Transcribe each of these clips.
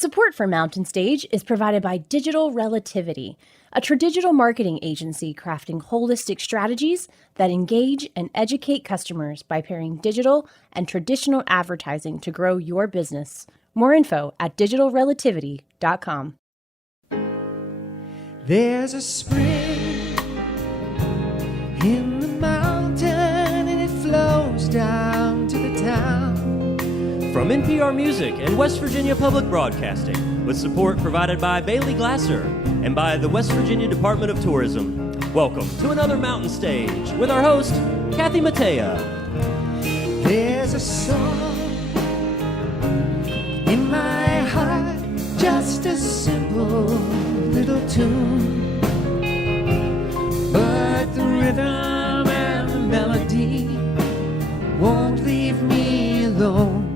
Support for Mountain Stage is provided by Digital Relativity, a tradigital marketing agency crafting holistic strategies that engage and educate customers by pairing digital and traditional advertising to grow your business. More info at digitalrelativity.com. There's a spring in the mountain and it flows down to the town. From NPR Music and West Virginia Public Broadcasting, with support provided by Bailey Glasser and by the West Virginia Department of Tourism. Welcome to another Mountain Stage with our host, Kathy Mattea. There's a song in my heart, just a simple little tune, but the rhythm and the melody won't leave me alone.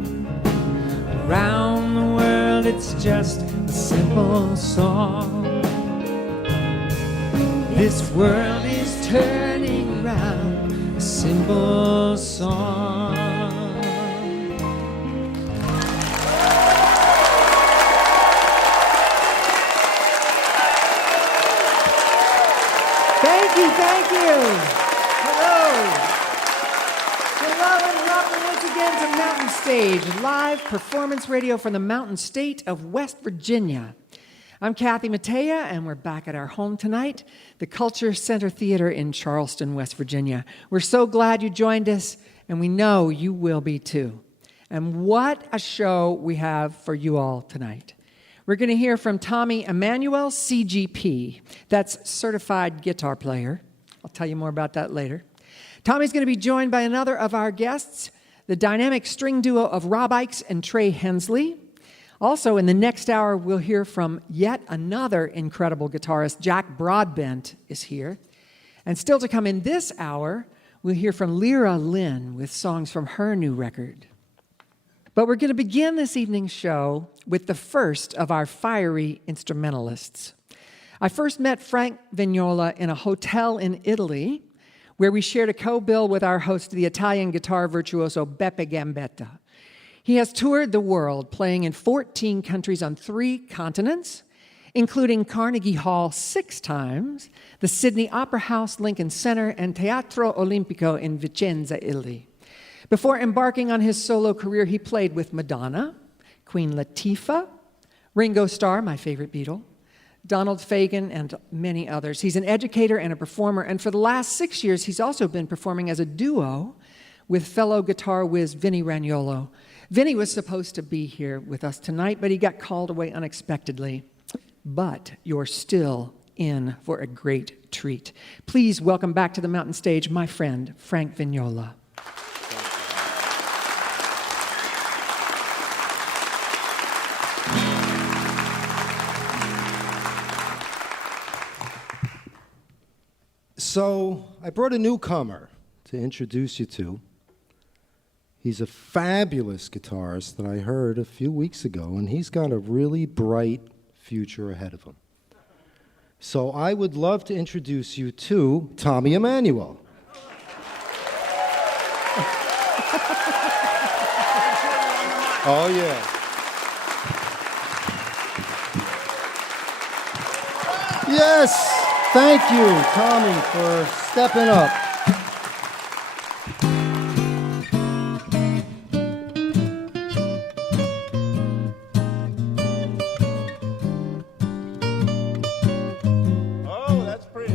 Around the world it's just a simple song. This world is turning around, a simple song. Thank you. Hello, and welcome once again to Mountain Stage, live performance radio from the Mountain State of West Virginia. I'm Kathy Mattea, and we're back at our home tonight, the Culture Center Theater in Charleston, West Virginia. We're so glad you joined us, and we know you will be too. And what a show we have for you all tonight. We're going to hear from Tommy Emmanuel, CGP. That's Certified Guitar Player. I'll tell you more about that later. Tommy's going to be joined by another of our guests, the dynamic string duo of Rob Ickes and Trey Hensley. Also, in the next hour, we'll hear from yet another incredible guitarist. Jack Broadbent is here. And still to come in this hour, we'll hear from Lera Lynn with songs from her new record. But we're going to begin this evening's show with the first of our fiery instrumentalists. I first met Frank Vignola in a hotel in Italy, where we shared a co-bill with our host, the Italian guitar virtuoso Beppe Gambetta. He has toured the world, playing in 14 countries on 3 continents, including Carnegie Hall 6 times, the Sydney Opera House, Lincoln Center, and Teatro Olimpico in Vicenza, Italy. Before embarking on his solo career, he played with Madonna, Queen Latifah, Ringo Starr, my favorite Beatle, Donald Fagen, and many others. He's an educator and a performer, and for the last 6 years, he's also been performing as a duo with fellow guitar whiz Vinnie Ragnolo. Vinnie was supposed to be here with us tonight, but he got called away unexpectedly. But you're still in for a great treat. Please welcome back to the Mountain Stage my friend, Frank Vignola. So I brought a newcomer to introduce you to. He's a fabulous guitarist that I heard a few weeks ago, and he's got a really bright future ahead of him. So I would love to introduce you to Tommy Emmanuel. Oh, yeah. Yes! Thank you, Tommy, for stepping up. Oh, that's pretty.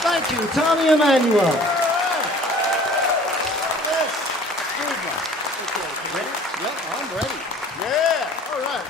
Thank you, Tommy Emmanuel. Yes, super. Okay, ready? Yep, I'm ready. Yeah, all right.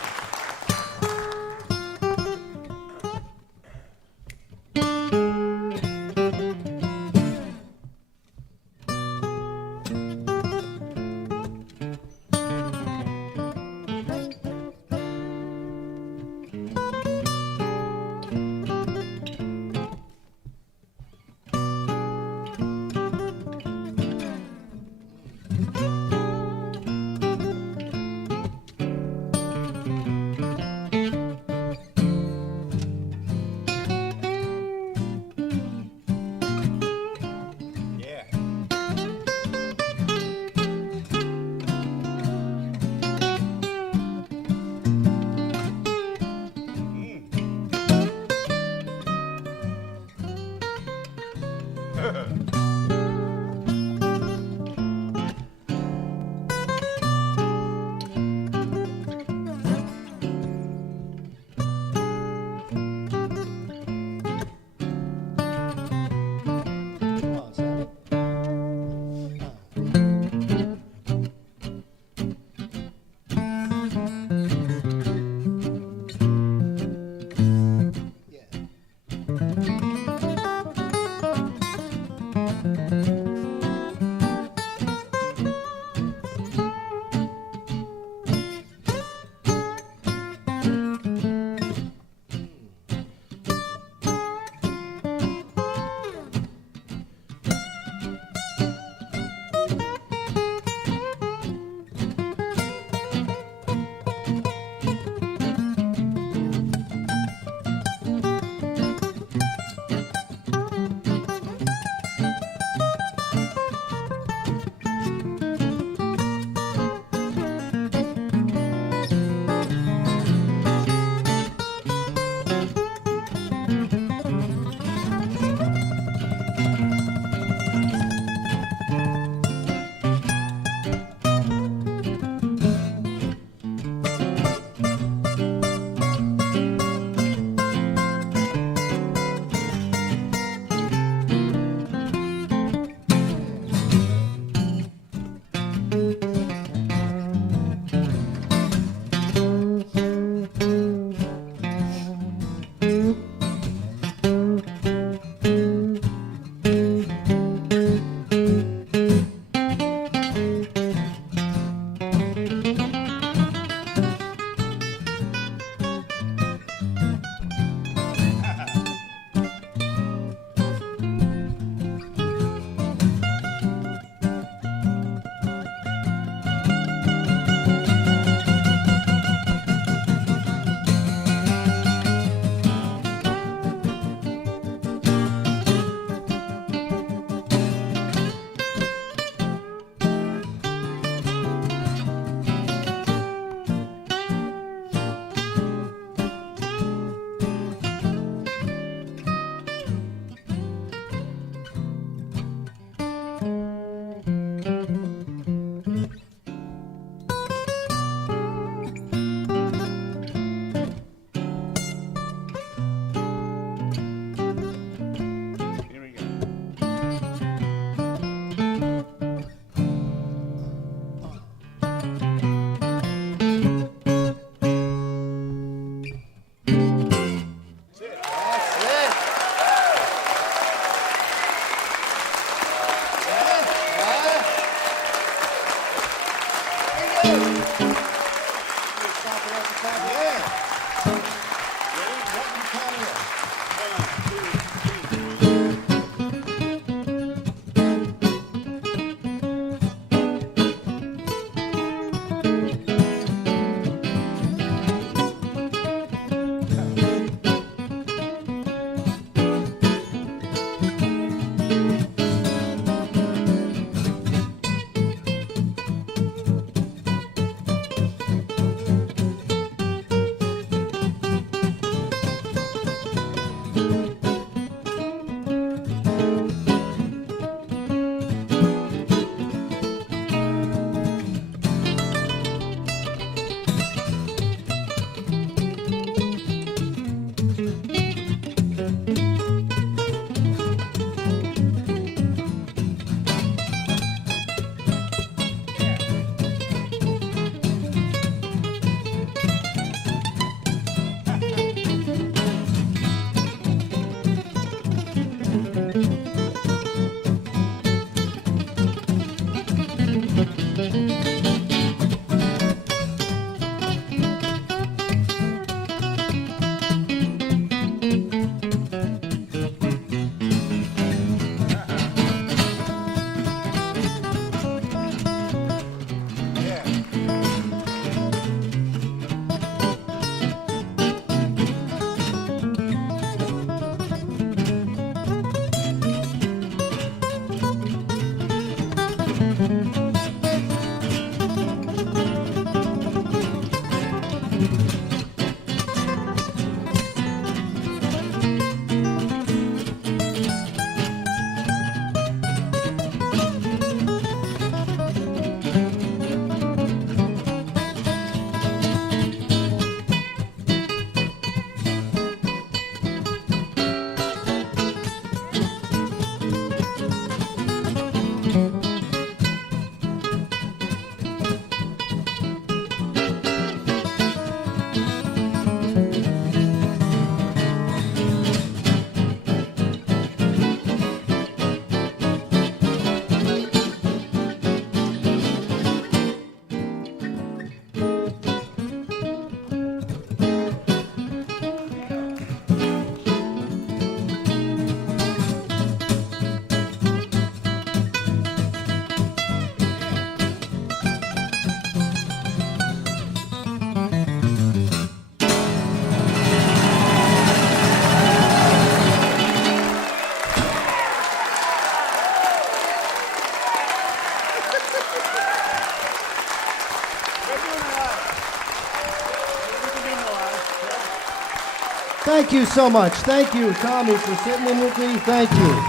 Thank you so much. Thank you, Tommy, for sitting in with me. Thank you.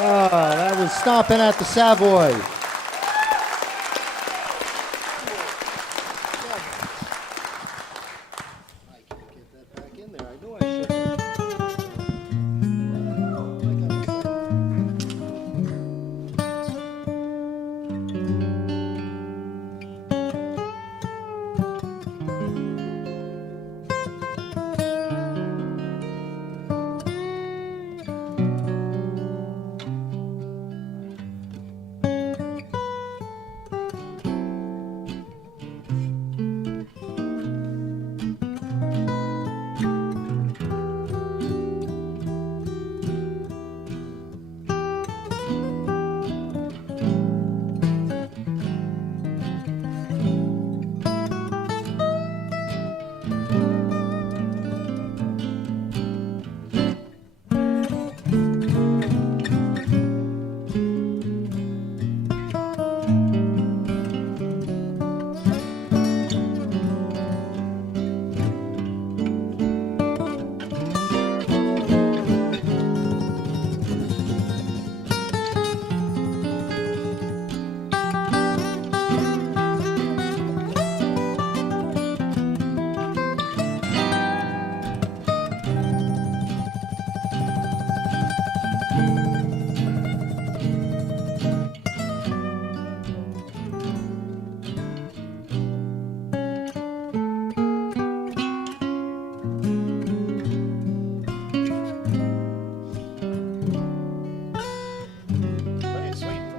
That was Stomping at the Savoy. I can't get that back in there. I knew I should.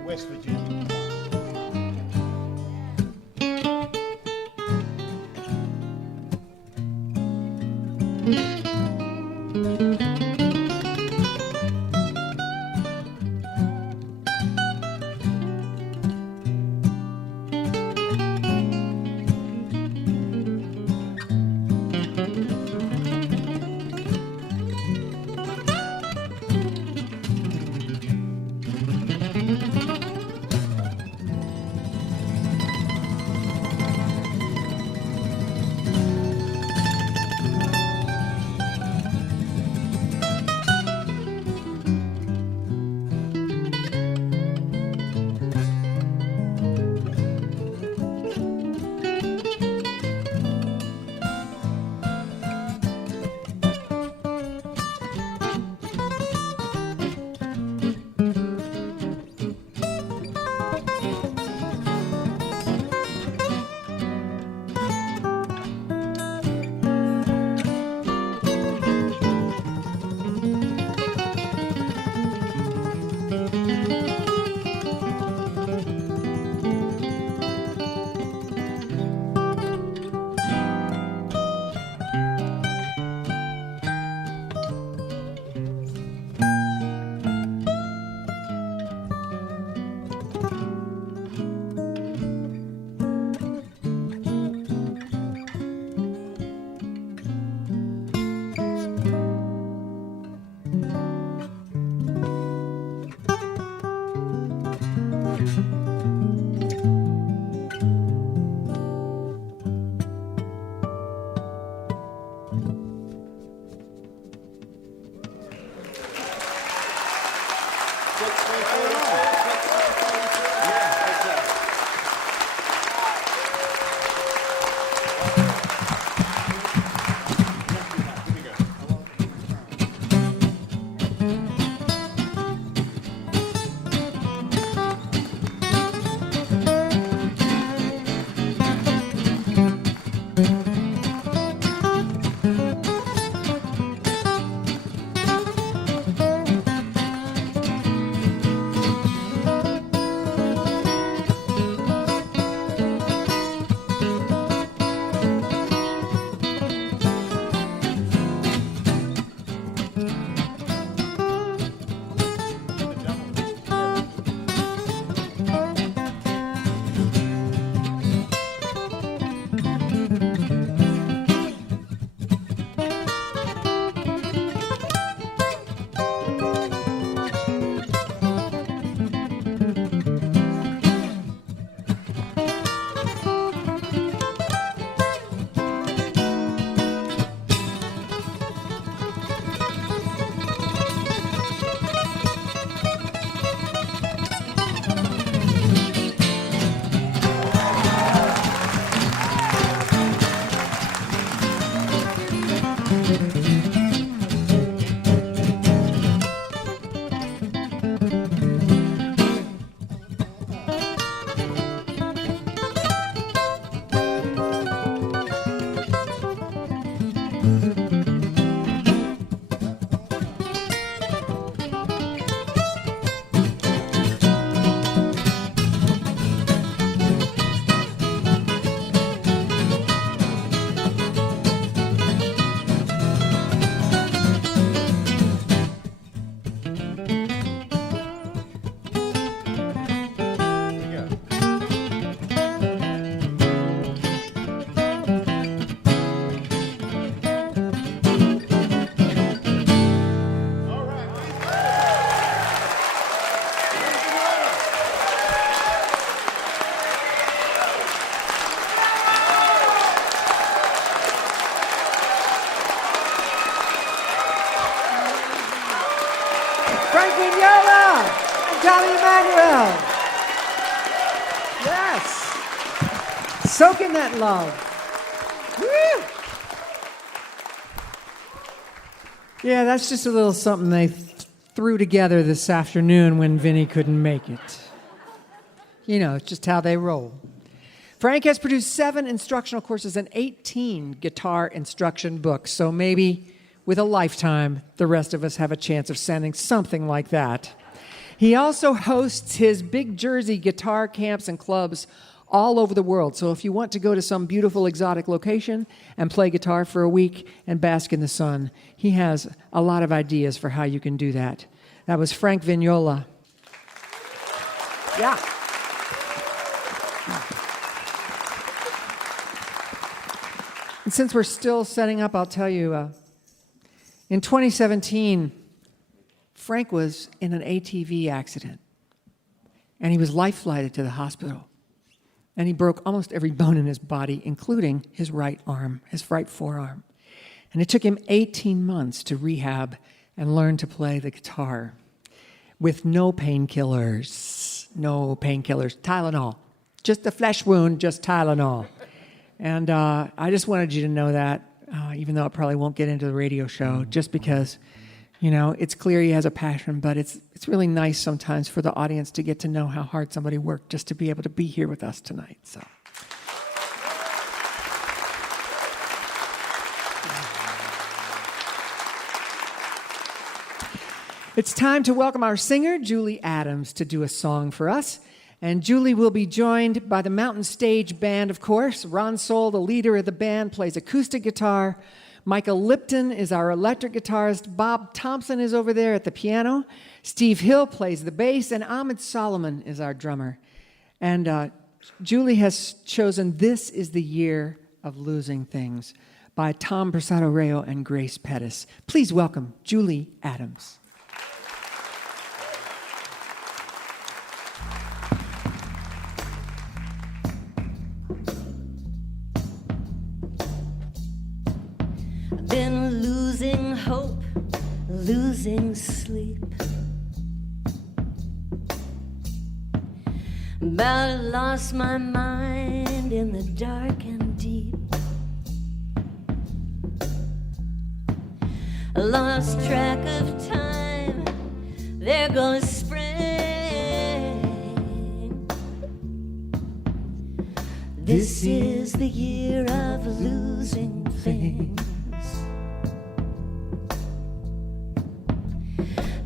West Virginia. Vignola and Tommy Emmanuel. Yes. Soak in that love. Woo. Yeah, that's just a little something they threw together this afternoon when Vinny couldn't make it. You know, it's just how they roll. Frank has produced 7 instructional courses and 18 guitar instruction books, so maybe with a lifetime, the rest of us have a chance of sending something like that. He also hosts his Big Jersey guitar camps and clubs all over the world. So if you want to go to some beautiful exotic location and play guitar for a week and bask in the sun, he has a lot of ideas for how you can do that. That was Frank Vignola. Yeah. And since we're still setting up, I'll tell you, in 2017, Frank was in an ATV accident, and he was life-flighted to the hospital. And he broke almost every bone in his body, including his right arm, his right forearm. And it took him 18 months to rehab and learn to play the guitar with no painkillers, Tylenol. Just a flesh wound, just Tylenol. And I just wanted you to know that, even though it probably won't get into the radio show, just because, you know, it's clear he has a passion, but it's really nice sometimes for the audience to get to know how hard somebody worked just to be able to be here with us tonight. So. It's time to welcome our singer, Julie Adams, to do a song for us. And Julie will be joined by the Mountain Stage Band, of course. Ron Soul, the leader of the band, plays acoustic guitar. Michael Lipton is our electric guitarist. Bob Thompson is over there at the piano. Steve Hill plays the bass. And Ahmed Solomon is our drummer. And Julie has chosen This Is the Year of Losing Things by Tom Persado-Rayo and Grace Pettis. Please welcome Julie Adams. Been losing hope, losing sleep, about lost my mind in the dark and deep. Lost track of time, there goes spring. This is the year of losing things.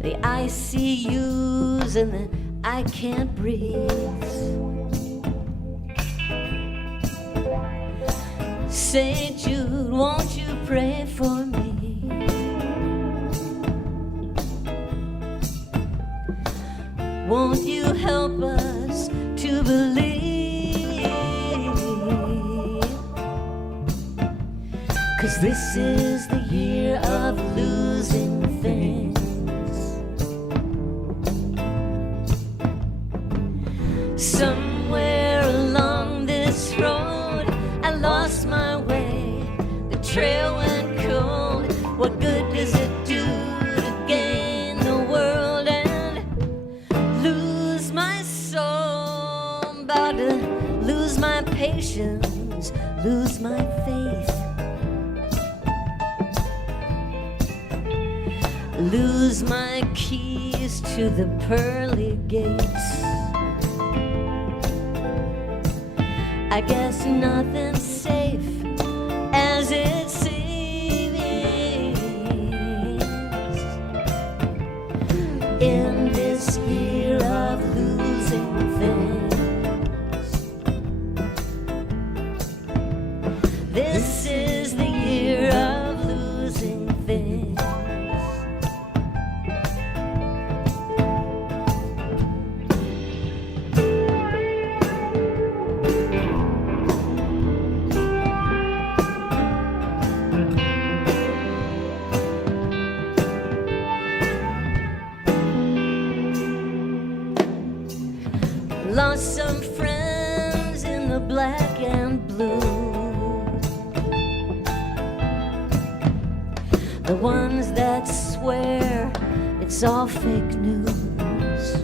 The ICUs and the I can't breathe. St. Jude, won't you pray for me? Won't you help us to believe? 'Cause this is the year of losing things. Somewhere along this road I lost my way. The trail went cold. What good does it do to gain the world and lose my soul? I'm about to lose my patience, lose my faith, lose my keys to the pearly gates. I guess nothing's safe as it seems in this year of losing things. This is the year of losing things. Lost some friends in the black and blue, the ones that swear it's all fake news.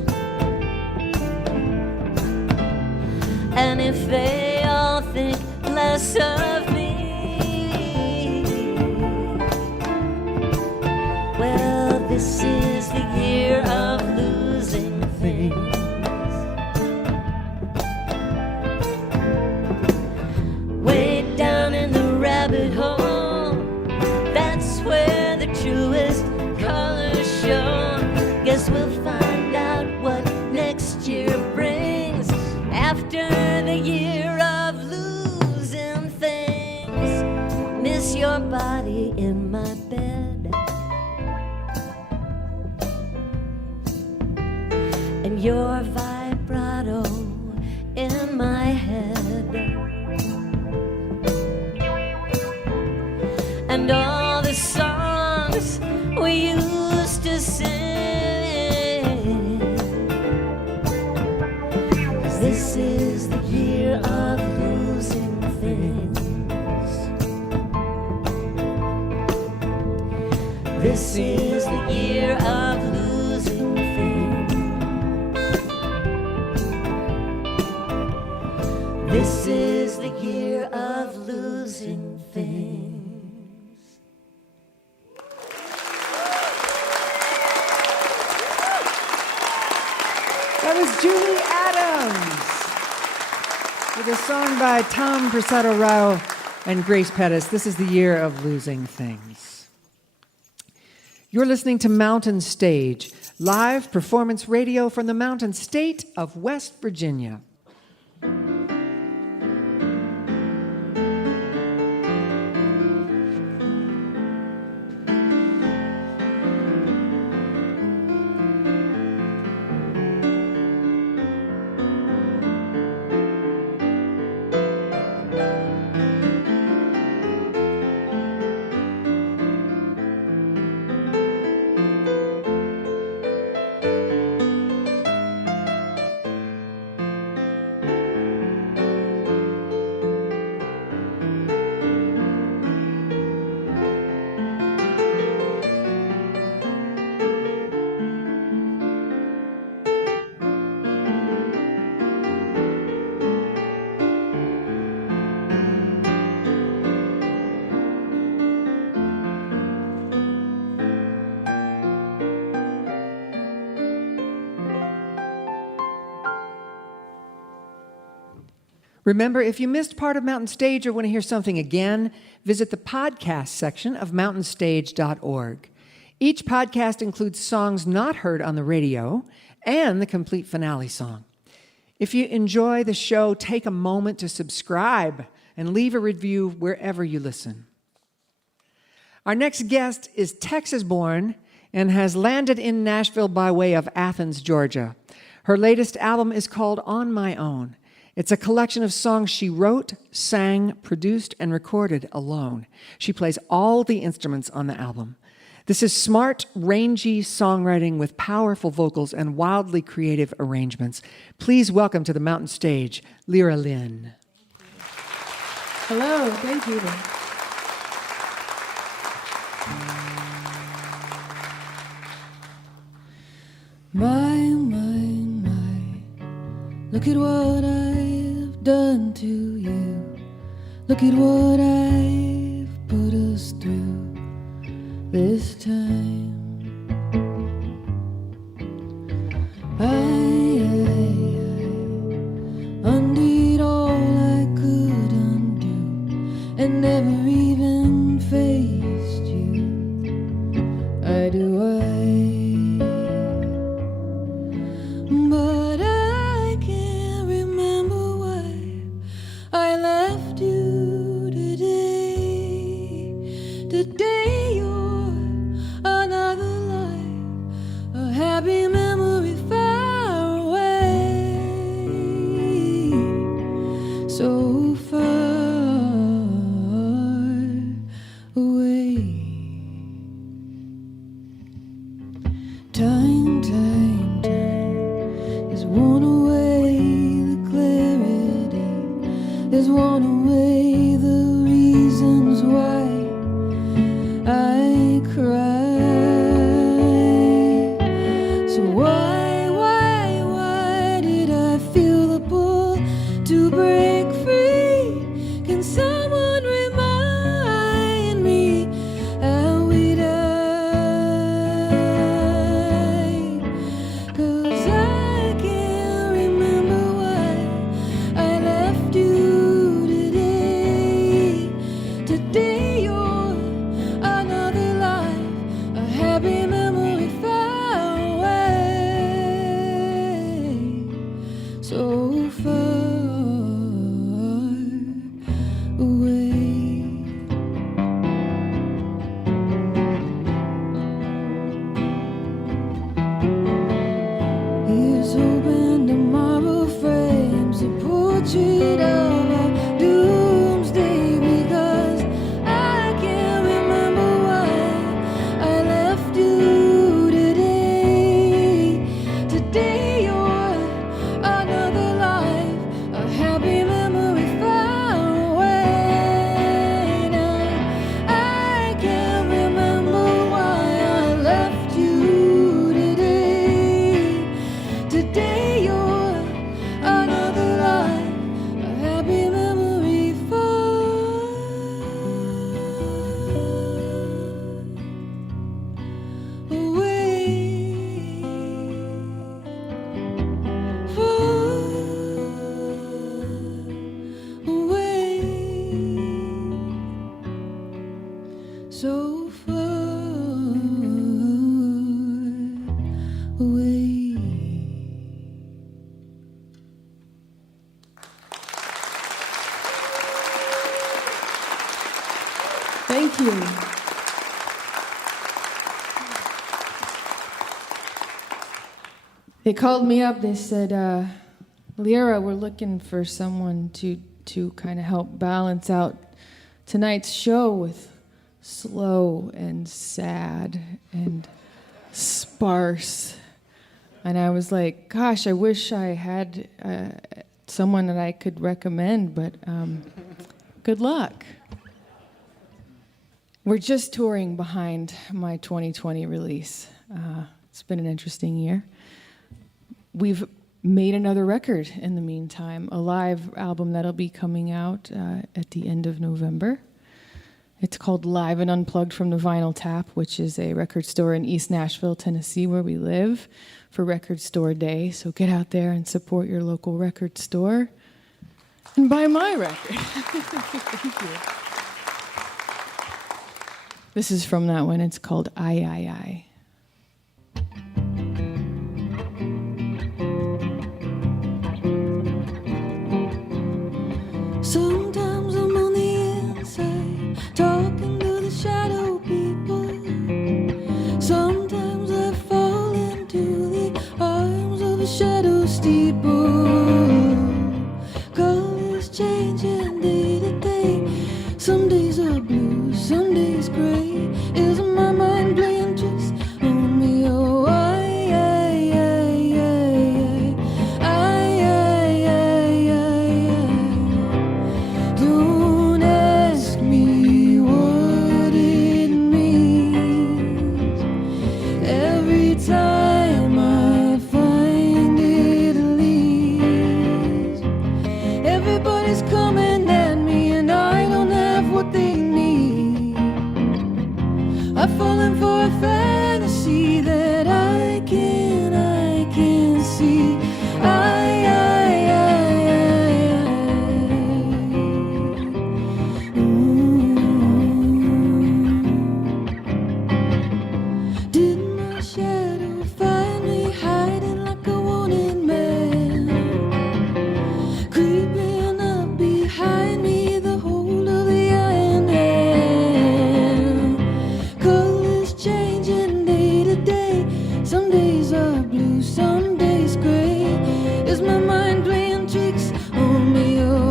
And if they all think less of me, well, this is the year of losing things. Rabbit hole, that's where the truest colors show. Guess we'll find out what next year brings after the year of losing things. Miss your body in my bed and your vibrato in my head. And all the songs we used to sing. 'Cause this is the year of losing things. This is the year of losing things. This is the year of losing things. That was Julie Adams with a song by Tom Prasado Rao and Grace Pettis. This is the year of losing things. You're listening to Mountain Stage, live performance radio from the Mountain State of West Virginia. Remember, if you missed part of Mountain Stage or want to hear something again, visit the podcast section of mountainstage.org. Each podcast includes songs not heard on the radio and the complete finale song. If you enjoy the show, take a moment to subscribe and leave a review wherever you listen. Our next guest is Texas-born and has landed in Nashville by way of Athens, Georgia. Her latest album is called On My Own. It's a collection of songs she wrote, sang, produced, and recorded alone. She plays all the instruments on the album. This is smart, rangy songwriting with powerful vocals and wildly creative arrangements. Please welcome to the Mountain Stage, Lera Lynn. Hello, thank you. My, look at what I've done to you. Look at what I've put us through this time. I undid all I could undo and never even faced you. I do, but I can't remember why I left you today. Today you're another life, a happy memory far away, so far away. Time has worn away the clarity, has worn away the reasons why I cry. So why did I feel the pull to break free? Can someone remind me how we died? 'Cause I can't remember why I left you today. Today you're another life, a happy memory far away, so far away. Here's hoping tomorrow frames a portrait of our doomsday, because I can't remember why I left you today. Today you're another life, a happy memory far away. Now I can't remember why I left you today. Today you're another life, a happy memory far away. Far away. So far away. Thank you. They called me up. They said, Lera, we're looking for someone to kind of help balance out tonight's show with slow and sad and sparse. And I was like, gosh, I wish I had someone that I could recommend, but good luck. We're just touring behind my 2020 release. It's been an interesting year. We've made another record in the meantime, a live album that'll be coming out at the end of November. It's called Live and Unplugged from the Vinyl Tap, which is a record store in East Nashville, Tennessee, where we live, for Record Store Day. So get out there and support your local record store. And buy my record. Thank you. This is from that one. It's called I. Sometimes I'm on the inside, talking to the shadow people. Sometimes I fall into the arms of a shadow steeple. Colors changing day to day. Some days are blue, some days gray. Is my mind playing tricks on me? Oh, don't ask me what it means. Every time I find it leaves. Everybody's coming at me and I don't have what they need. I've fallen for a fantasy that I can see. Did my shadow find me hiding like a wanted man? Creeping up behind me, the hold of the iron hand. Colors changing day to day. Some days are blue, some days gray. Is my mind playing tricks on me? Oh,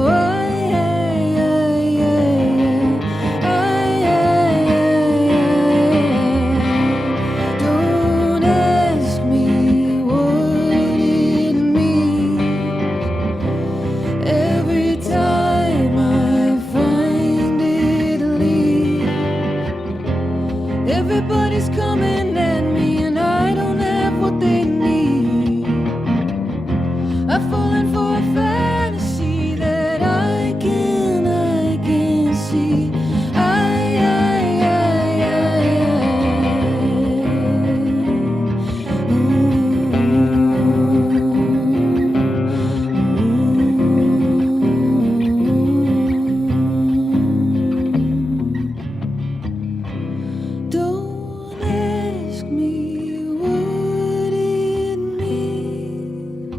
don't ask me what it means. Every time I find it leaves. Everybody's coming at me and I don't have what they need. I've fallen for a fantasy that I can see. Don't ask me what it means.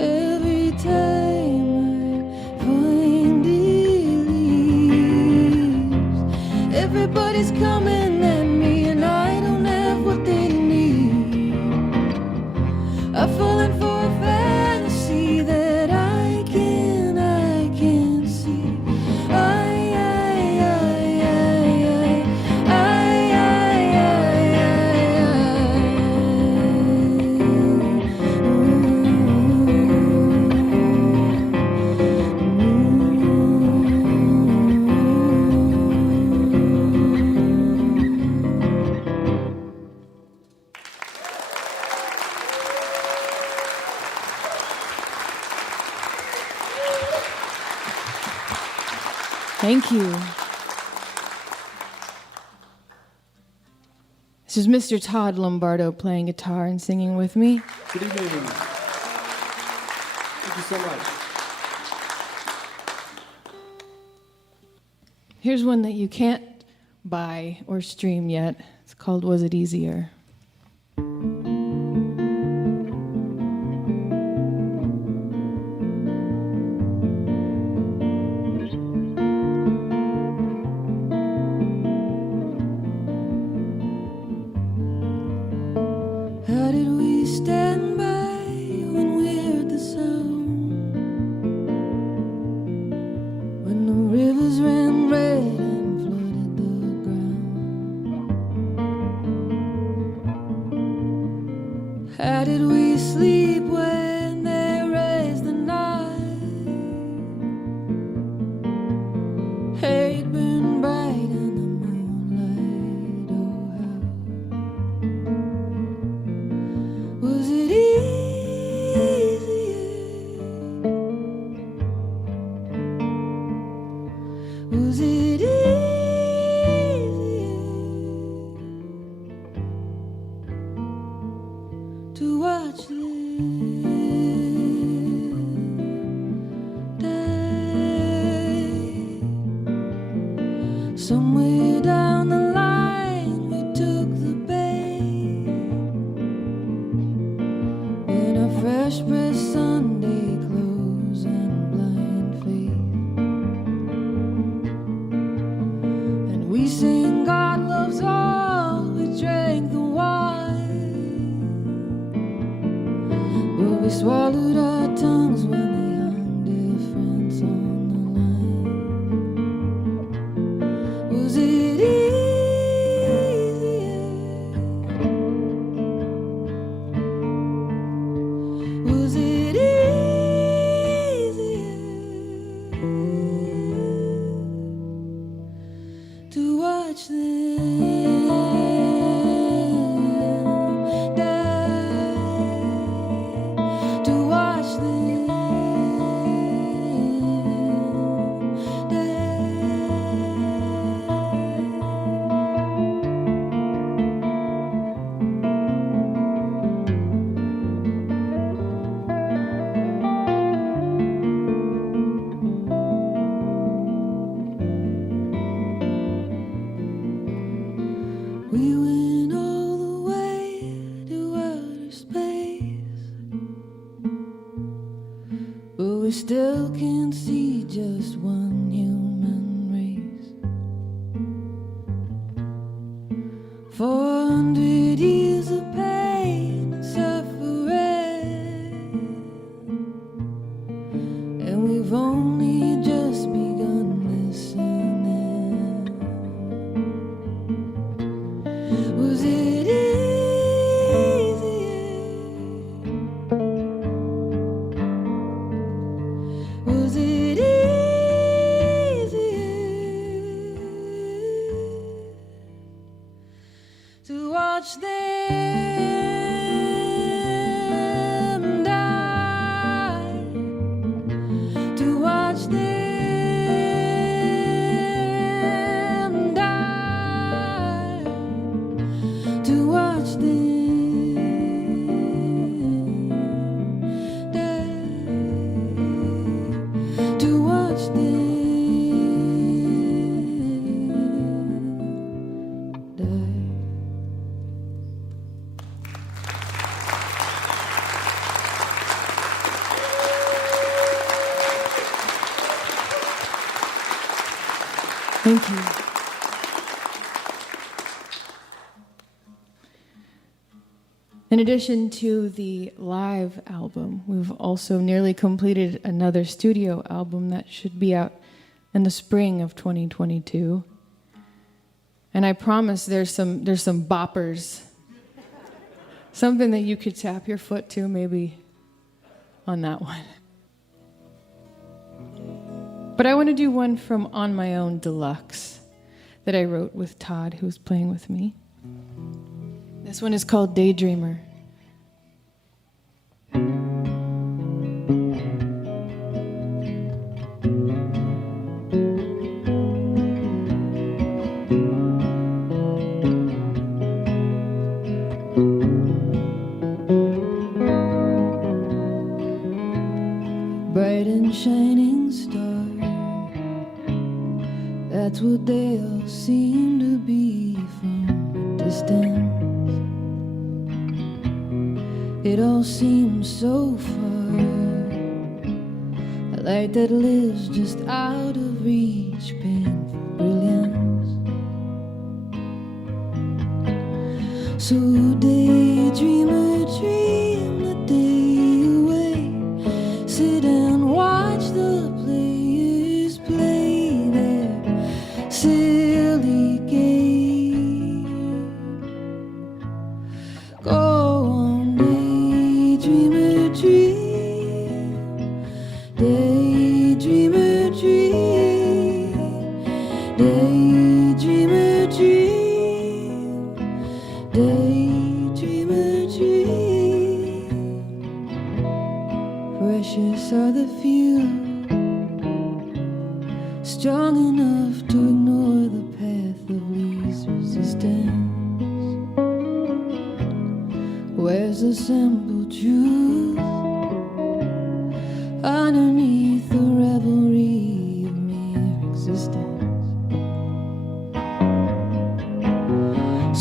Every time I find it leaves. Everybody's coming at me and I don't have what they need. I've fallen for a fantasy that I can see. Thank you. This is Mr. Todd Lombardo playing guitar and singing with me. Good evening. Thank you so much. Here's one that you can't buy or stream yet. It's called Was It Easier? How did we stand by when we heard the sound? When the rivers ran red and flooded the ground? How did we sleep when they raised the night? Hate burned bright in the moonlight. Oh, how was it easier? Was it easier to watch them Somewhere down the line we took the bay in our fresh pressed Sunday clothes and blind faith, and we sing God loves all. We drank the wine, but we swallowed our tongues when they hung their friends on the line. Was it easier? Was it easier to watch them die? To watch them die. We went all the way to outer space, but we still can't see just one human race. 400 years of pain and suffering, and we've only just begun listening. Was it easier? Was it easier to watch them die? To watch them die? To watch them die? To watch them die? Thank you. In addition to the live album, we've also nearly completed another studio album that should be out in the spring of 2022. And I promise there's some boppers. Something that you could tap your foot to maybe on that one. But I want to do one from On My Own Deluxe that I wrote with Todd, who's playing with me. This one is called Daydreamer. Bright and shining star, that's what they all seem to be from a distance. It all seems so far, a light that lives just out of reach, painful brilliance. So daydreamer, dream the day away, sit and watch the players play their silly game. Go on, daydreamer, dream, daydreamer, dream, daydreamer, dream, daydreamer, dream. Precious are the few, strong enough to ignore the path of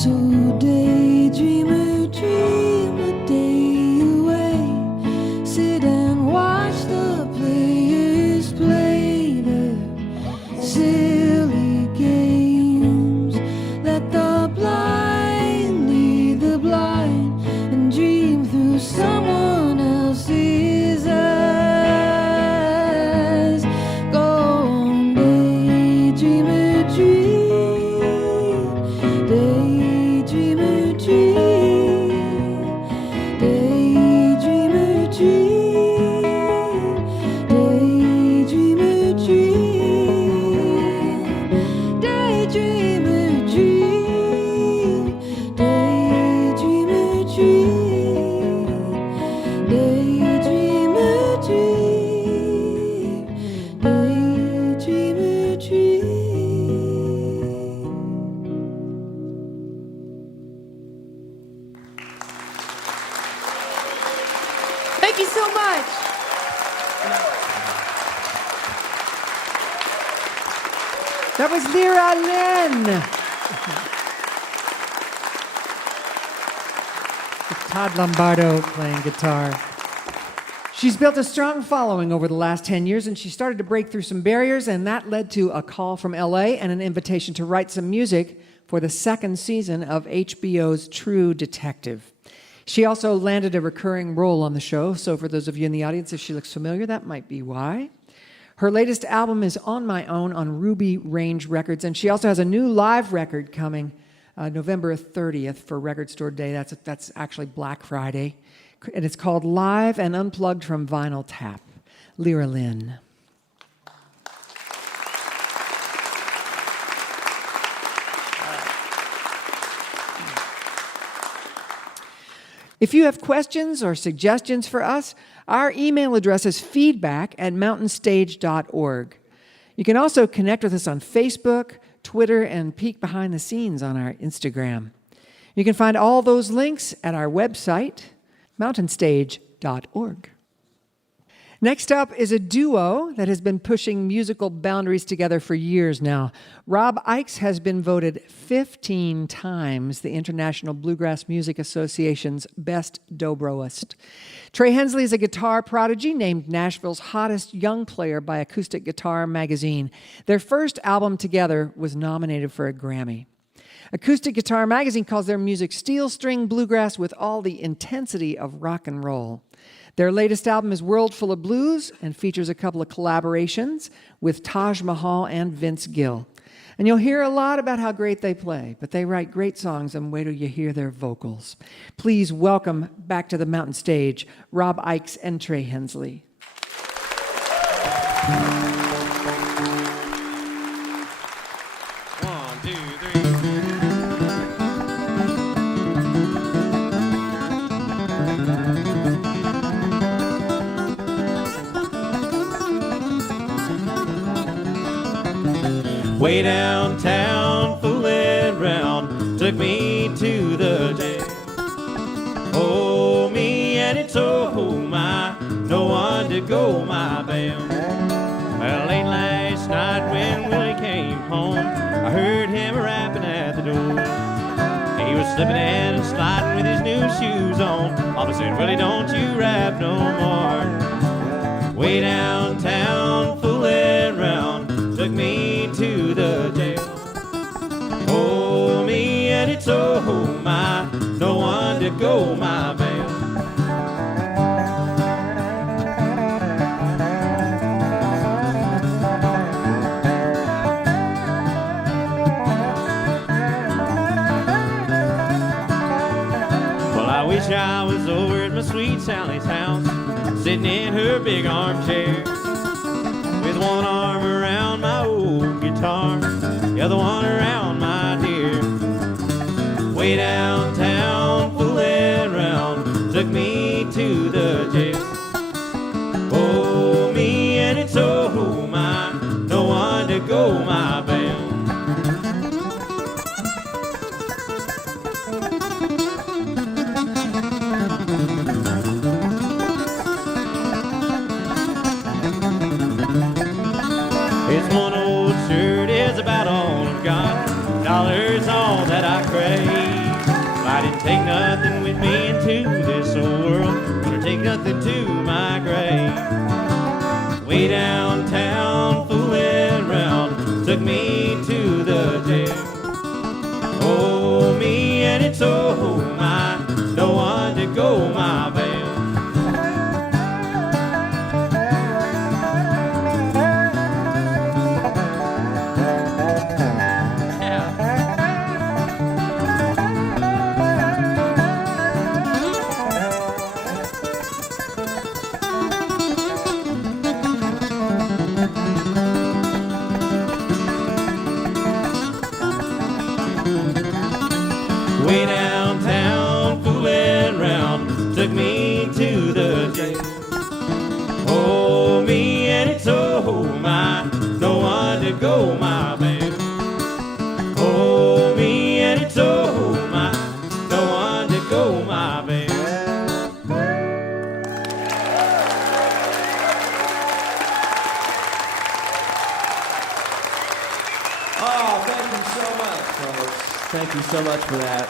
So daydreamer, dream a day away. Sit and watch the players play their silly games. Let the blind lead the blind and dream through someone else's eyes. Go on, daydreamer, dream. Daydreamer, dream. Daydreamer, dream. Daydreamer, dream. Daydreamer, dream. Daydreamer, dream. Daydreamer, dream. Daydreamer, dream. Thank you so much. That was Lera Lynn. With Todd Lombardo playing guitar. She's built a strong following over the last 10 years, and she started to break through some barriers, and that led to a call from LA and an invitation to write some music for the second season of HBO's True Detective. She also landed a recurring role on the show, so for those of you in the audience, if she looks familiar, that might be why. Her latest album is On My Own on Ruby Range Records, and she also has a new live record coming November 30th for Record Store Day. That's actually Black Friday. And it's called Live and Unplugged from Vinyl Tap. Lera Lynn. If you have questions or suggestions for us, our email address is feedback@mountainstage.org. You can also connect with us on Facebook, Twitter, and peek behind the scenes on our Instagram. You can find all those links at our website, mountainstage.org. Next up is a duo that has been pushing musical boundaries together for years now. Rob Ickes has been voted 15 times the International Bluegrass Music Association's best dobroist. Trey Hensley is a guitar prodigy named Nashville's hottest young player by Acoustic Guitar Magazine. Their first album together was nominated for a Grammy. Acoustic Guitar Magazine calls their music steel string bluegrass with all the intensity of rock and roll. Their latest album is World Full of Blues and features a couple of collaborations with Taj Mahal and Vince Gill. And you'll hear a lot about how great they play, but they write great songs, and wait till you hear their vocals. Please welcome back to the Mountain Stage, Rob Ickes and Trey Hensley. 1, 2, 3. Way downtown, fooling round, took me to the jail. Oh, me and it's oh my, no one to go my bail. Well, late last night when Willie came home, I heard him rapping at the door. He was slipping in and sliding with his new shoes on. Papa said, Willie, don't you rap no more. Way downtown, fooling round, took me to the jail. Oh, me and it's oh my, no one to go my bail. Well, I wish I was over at my sweet Sally's house, sitting in her big armchair, with one arm around my old guitar, the other one around my dear. Way downtown, fooling round, took me to the jail. Oh, me and it's oh my, no one to go my bail. It's one old shirt is about all I've got. Dollars all that I crave. take nothing with me into this old world. Gonna take nothing to my grave. Way downtown, fooling around, took me to the jail. Oh, me and it's oh my, no one to go my bail. Way downtown, fooling around, took me to the jail. Oh, me and it's oh my, no one to go my bail. Oh, me and it's oh my, no one to go my bail. Oh, thank you so much, folks. Thank you so much for that.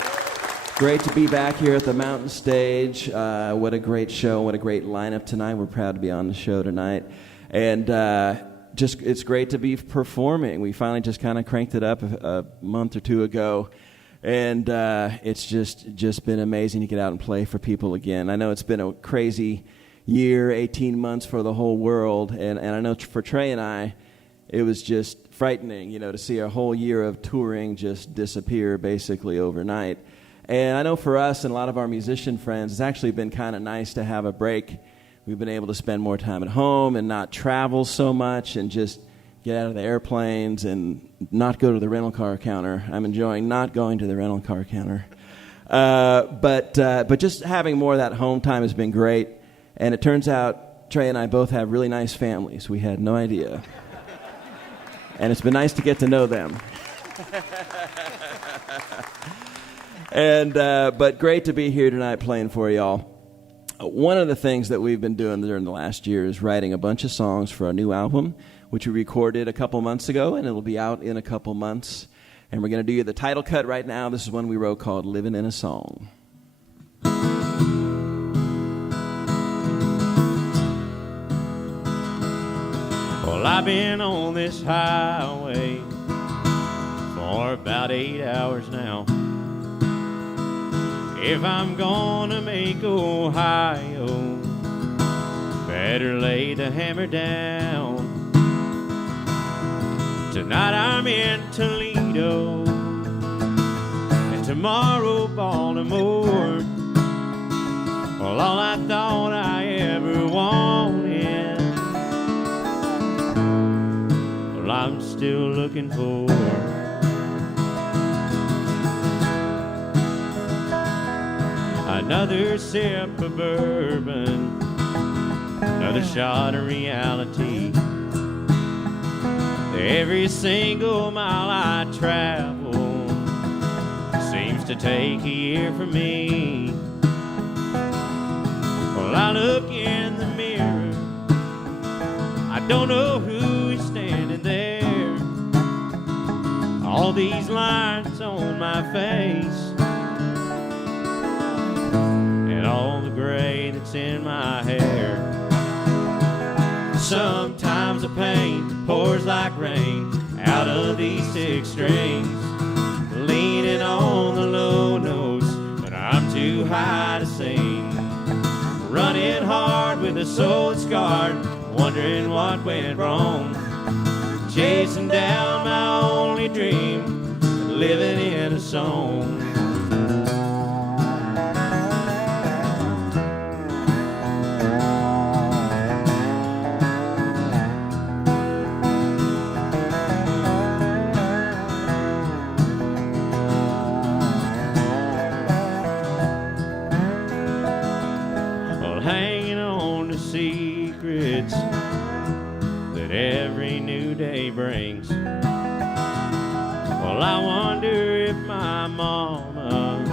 Great to be back here at the Mountain Stage. What a great show. What a great lineup tonight. We're proud to be on the show tonight. And just it's great to be performing. We finally just kind of cranked it up a month or two ago. And it's just been amazing to get out and play for people again. I know it's been a crazy year, 18 months for the whole world. And I know for Trey and I, it was just frightening, to see a whole year of touring just disappear basically overnight. And I know for us and a lot of our musician friends, it's actually been kind of nice to have a break. We've been able to spend more time at home and not travel so much and just get out of the airplanes and not go to the rental car counter. I'm enjoying not going to the rental car counter. But just having more of that home time has been great. And it turns out Trey and I both have really nice families. We had no idea. And it's been nice to get to know them. But great to be here tonight playing for y'all. One of the things that we've been doing during the last year is writing a bunch of songs for our new album, which we recorded a couple months ago, and it'll be out in a couple months. And we're going to do the title cut right now. This is one we wrote called Living in a Song. Well, I've been on this highway for about 8 hours now. If I'm gonna make Ohio, better lay the hammer down. Tonight I'm in Toledo, and tomorrow Baltimore. Well, all I thought I ever wanted, well, I'm still looking for. Another sip of bourbon, another shot of reality. Every single mile I travel seems to take a year for me. Well, I look in the mirror, I don't know who is standing there. All these lines on my face, all the gray that's in my hair. Sometimes the pain pours like rain out of these 6 strings, leaning on the low notes, but I'm too high to sing. Running hard with a soul that's scarred, wondering what went wrong. Chasing down my only dream, living in a song. Brings. Well, I wonder if my mama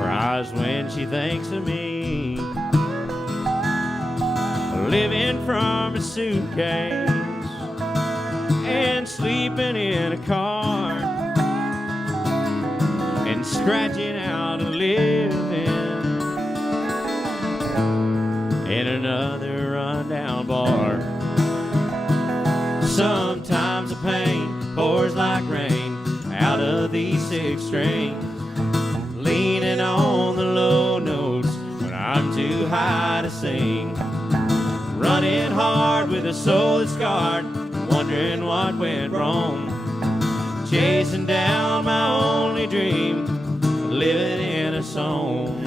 cries when she thinks of me, living from a suitcase and sleeping in a car and scratching out a living in another rundown bar. Sometimes the pain pours like rain out of these 6 strings, leaning on the low notes when I'm too high to sing. Running hard with a soul that's scarred, wondering what went wrong. Chasing down my only dream, living in a song.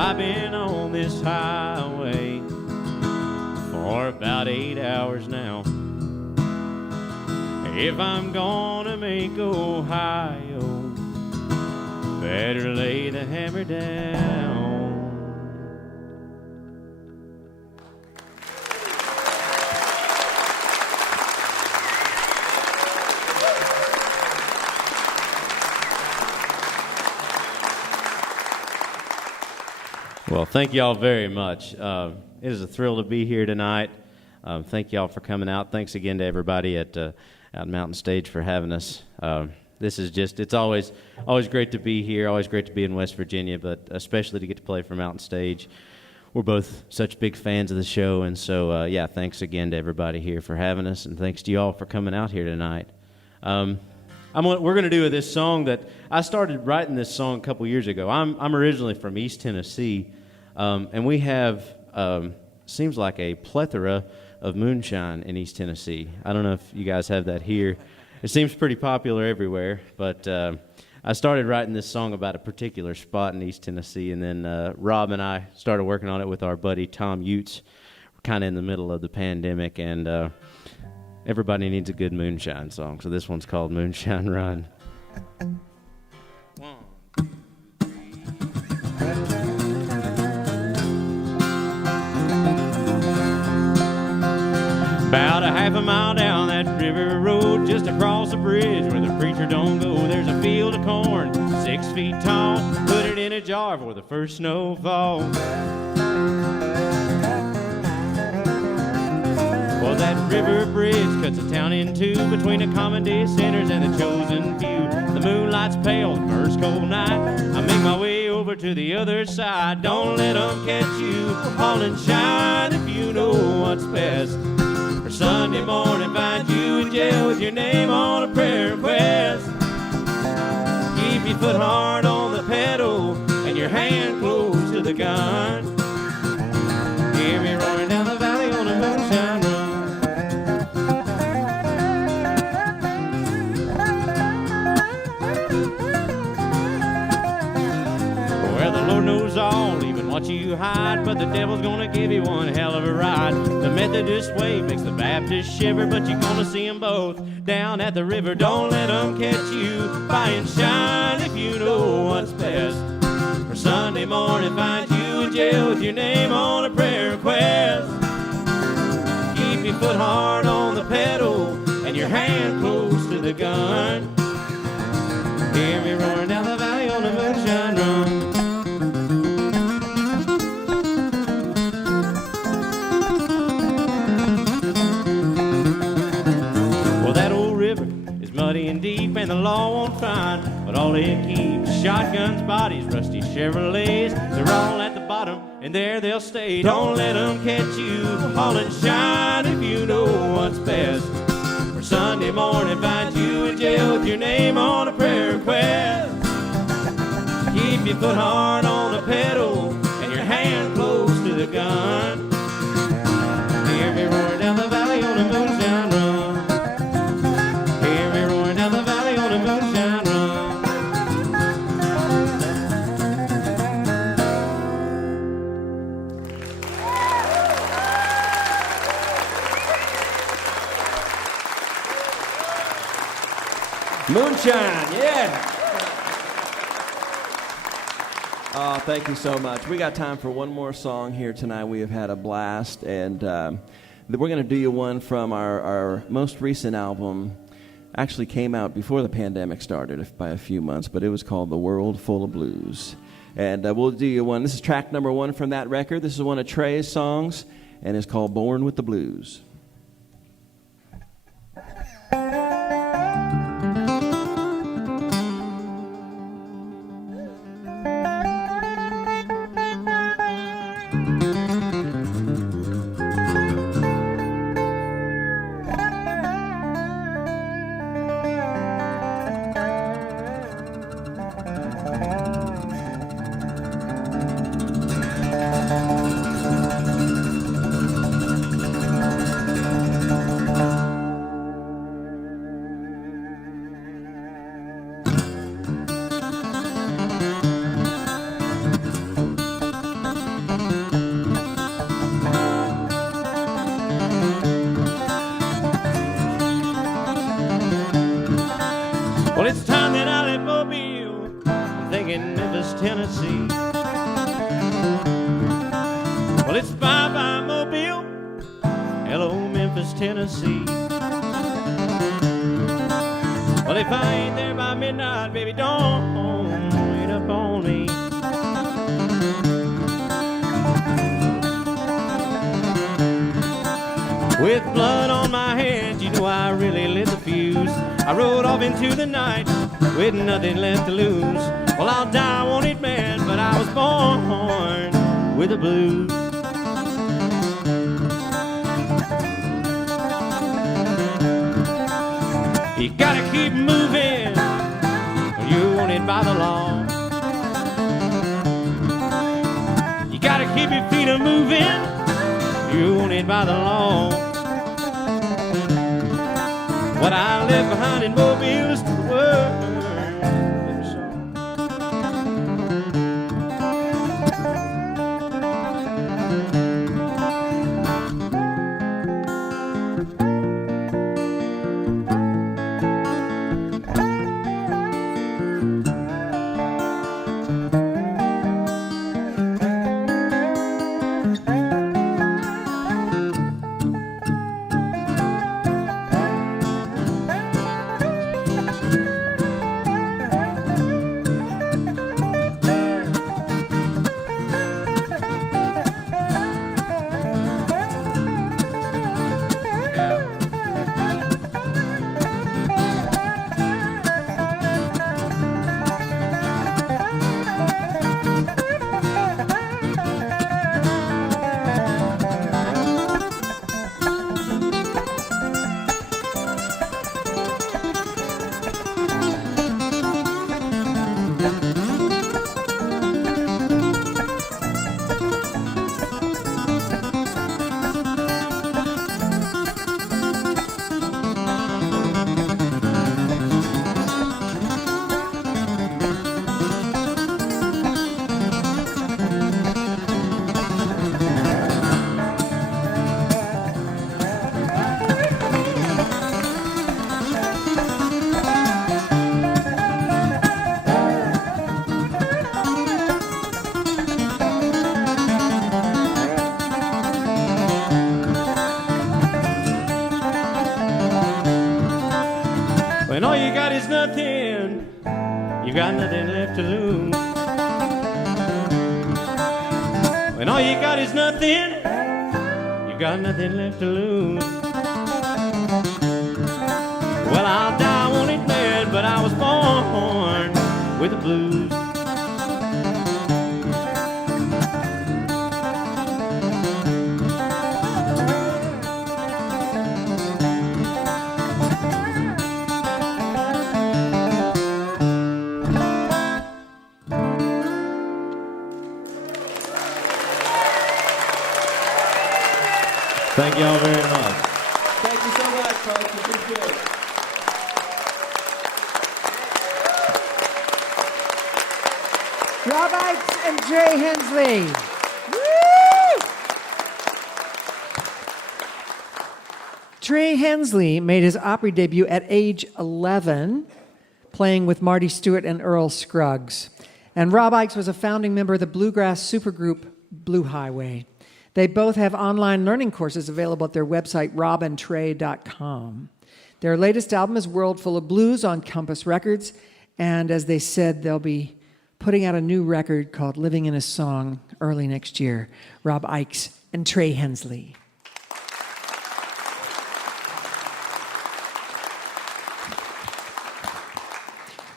I've been on this highway for about 8 hours now. If I'm gonna make Ohio, better lay the hammer down. Well, thank y'all very much. It is a thrill to be here tonight. Thank y'all for coming out. Thanks again to everybody at Mountain Stage for having us. This is it's always great to be here, always great to be in West Virginia, but especially to get to play for Mountain Stage. We're both such big fans of the show, and so, thanks again to everybody here for having us, and thanks to you all for coming out here tonight. We're going to do this song that I started writing this song a couple years ago. I'm originally from East Tennessee, and we have seems like a plethora of moonshine in East Tennessee. I don't know if you guys have that here. It seems pretty popular everywhere, but I started writing this song about a particular spot in East Tennessee, and then Rob and I started working on it with our buddy Tom Utes. We're kind of in the middle of the pandemic, and everybody needs a good moonshine song, so this one's called Moonshine Run. About a half a mile down that river road, just across the bridge where the preacher don't go, there's a field of corn 6 feet tall. Put it in a jar for the first snowfall. Well, that river bridge cuts the town in two, between the common day sinners and the chosen few. The moonlight's pale, the first cold night. I make my way over to the other side. Don't let them catch you, haul and shine if you know what's best. For Sunday morning, find you in jail with your name on a prayer request. Keep your foot hard on the pedal and your hand close to the gun. Hear me roaring down the valley on a moonshine run. Well, the Lord knows all, even what you hide, but the devil's gonna give you one hell of a ride. The Methodist way makes the Baptist shiver, but you're gonna see them both down at the river. Don't let them catch you by and shine if you know what's best. For Sunday morning, find you in jail with your name on a prayer request. Keep your foot hard on the pedal and your hand close to the gun. Hear me roaring down the valley on a moonshine run. Muddy and deep, and the law won't find, but all it keeps: shotguns, bodies, rusty Chevrolets. They're all at the bottom, and there they'll stay. Don't let them catch you, haul and shine if you know what's best. For Sunday morning, find you in jail with your name on a prayer request. Keep your foot hard on the pedal and your hand close to the gun. Hear me roaring down the valley on a moonshine run. Moonshine run. Moonshine, yeah. Oh, thank you so much. We got time for one more song here tonight. We have had a blast, and we're going to do you one from our most recent album. actually came out before the pandemic started by a few months, but it was called The World Full of Blues. And we'll do you one. This is track number 1 from that record. This is one of Trey's songs, and it's called Born with the Blues. Well, it's time that I left Mobile. I'm thinking Memphis, Tennessee. Well, it's bye-bye Mobile. Hello, Memphis, Tennessee. Well, if I ain't there by midnight, baby, don't wait up on me. With blood on my hands, you know I really lit the fuse. I rode off into the night with nothing left to lose. Well, I'll die, won't it, man, but I was born with the blues. You gotta keep moving, or you're wanted by the law. You gotta keep your feet a-moving, you're wanted by the law. What I left behind in Mobile is the world. When all you got is nothing, you got nothing left to lose. When all you got is nothing, you got nothing left to lose. Well, I'll die, won't it, man, but I was born with the blues. Thank you all very much. Thank you so much, folks. Appreciate it. Rob Ickes and Trey Hensley. Woo! Trey Hensley made his Opry debut at age 11, playing with Marty Stewart and Earl Scruggs. And Rob Ickes was a founding member of the bluegrass supergroup Blue Highway. They both have online learning courses available at their website, robandtrey.com. Their latest album is World Full of Blues on Compass Records, and as they said, they'll be putting out a new record called Living in a Song early next year. Rob Ickes and Trey Hensley.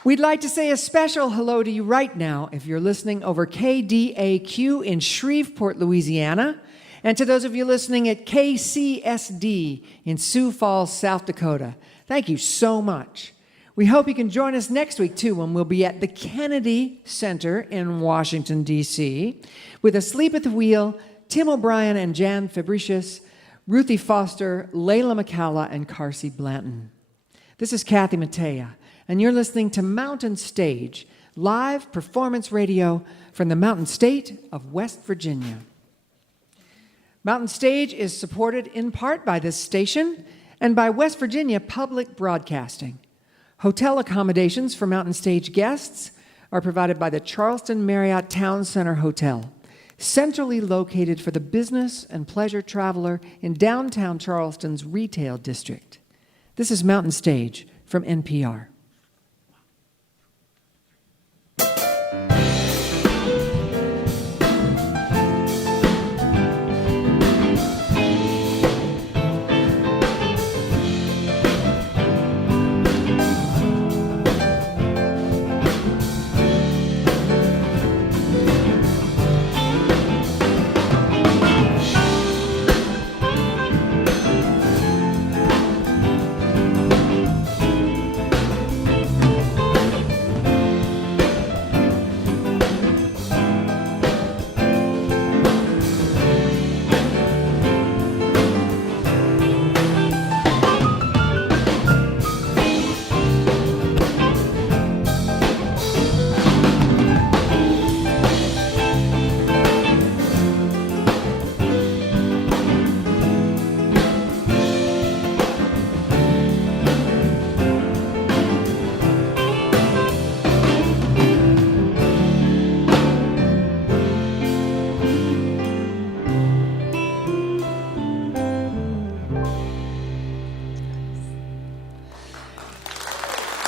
We'd like to say a special hello to you right now if you're listening over KDAQ in Shreveport, Louisiana, and to those of you listening at KCSD in Sioux Falls, South Dakota. Thank you so much. We hope you can join us next week, too, when we'll be at the Kennedy Center in Washington, D.C., with Asleep at the Wheel, Tim O'Brien and Jan Fabricius, Ruthie Foster, Layla McCalla, and Carsey Blanton. This is Kathy Mattea, and you're listening to Mountain Stage, live performance radio from the Mountain State of West Virginia. Mountain Stage is supported in part by this station and by West Virginia Public Broadcasting. Hotel accommodations for Mountain Stage guests are provided by the Charleston Marriott Town Center Hotel, centrally located for the business and pleasure traveler in downtown Charleston's retail district. This is Mountain Stage from NPR.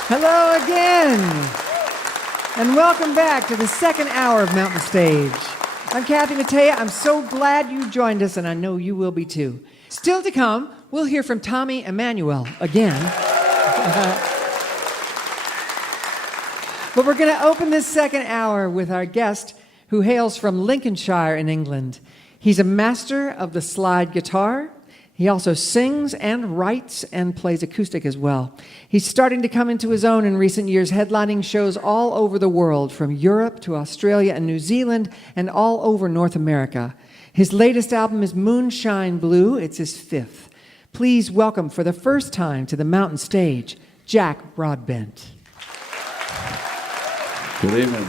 Hello again, and welcome back to the second hour of Mountain Stage. I'm Kathy Mattea. I'm so glad you joined us, and I know you will be too. Still to come, we'll hear from Tommy Emmanuel again. But we're going to open this second hour with our guest who hails from Lincolnshire in England. He's a master of the slide guitar. He also sings and writes and plays acoustic as well. He's starting to come into his own in recent years, headlining shows all over the world, from Europe to Australia and New Zealand and all over North America. His latest album is Moonshine Blue. It's his fifth. Please welcome for the first time to the Mountain Stage, Jack Broadbent. Good evening.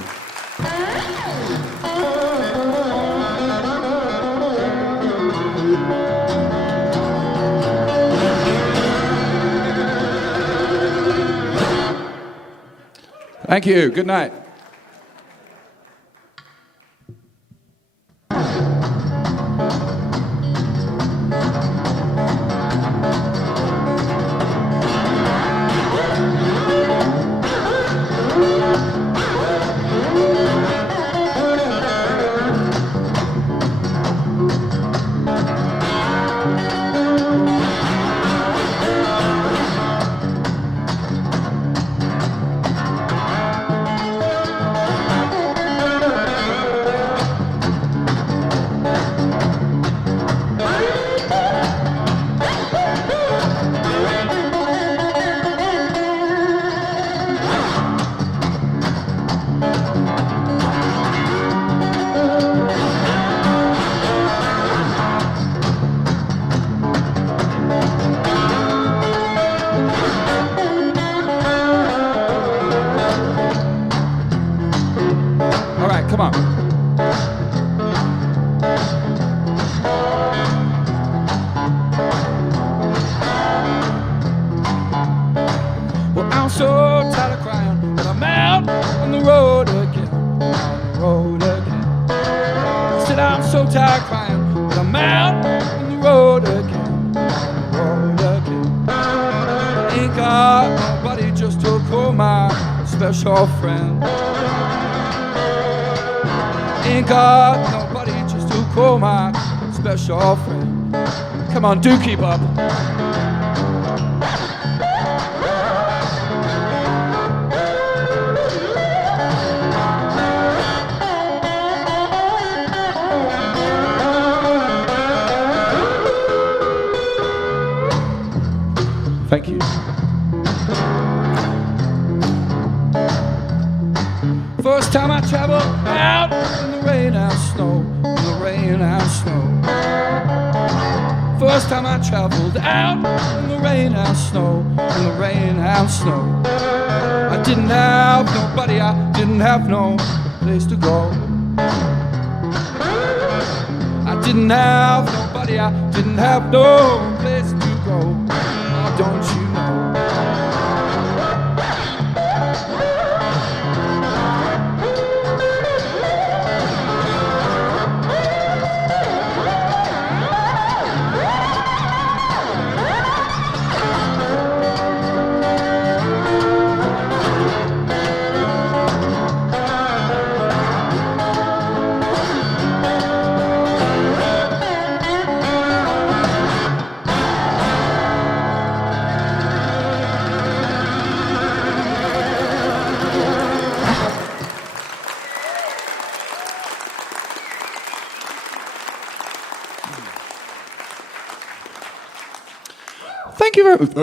Thank you. Good night. call my special friend. Ain't got nobody just to call my special friend. Come on, do keep up. Thank you. First time I traveled out in the rain and snow, in the rain and snow. First time I traveled out in the rain and snow, in the rain and snow. I didn't have nobody, I didn't have no place to go. I didn't have nobody, I didn't have no place to go. Oh, don't you know?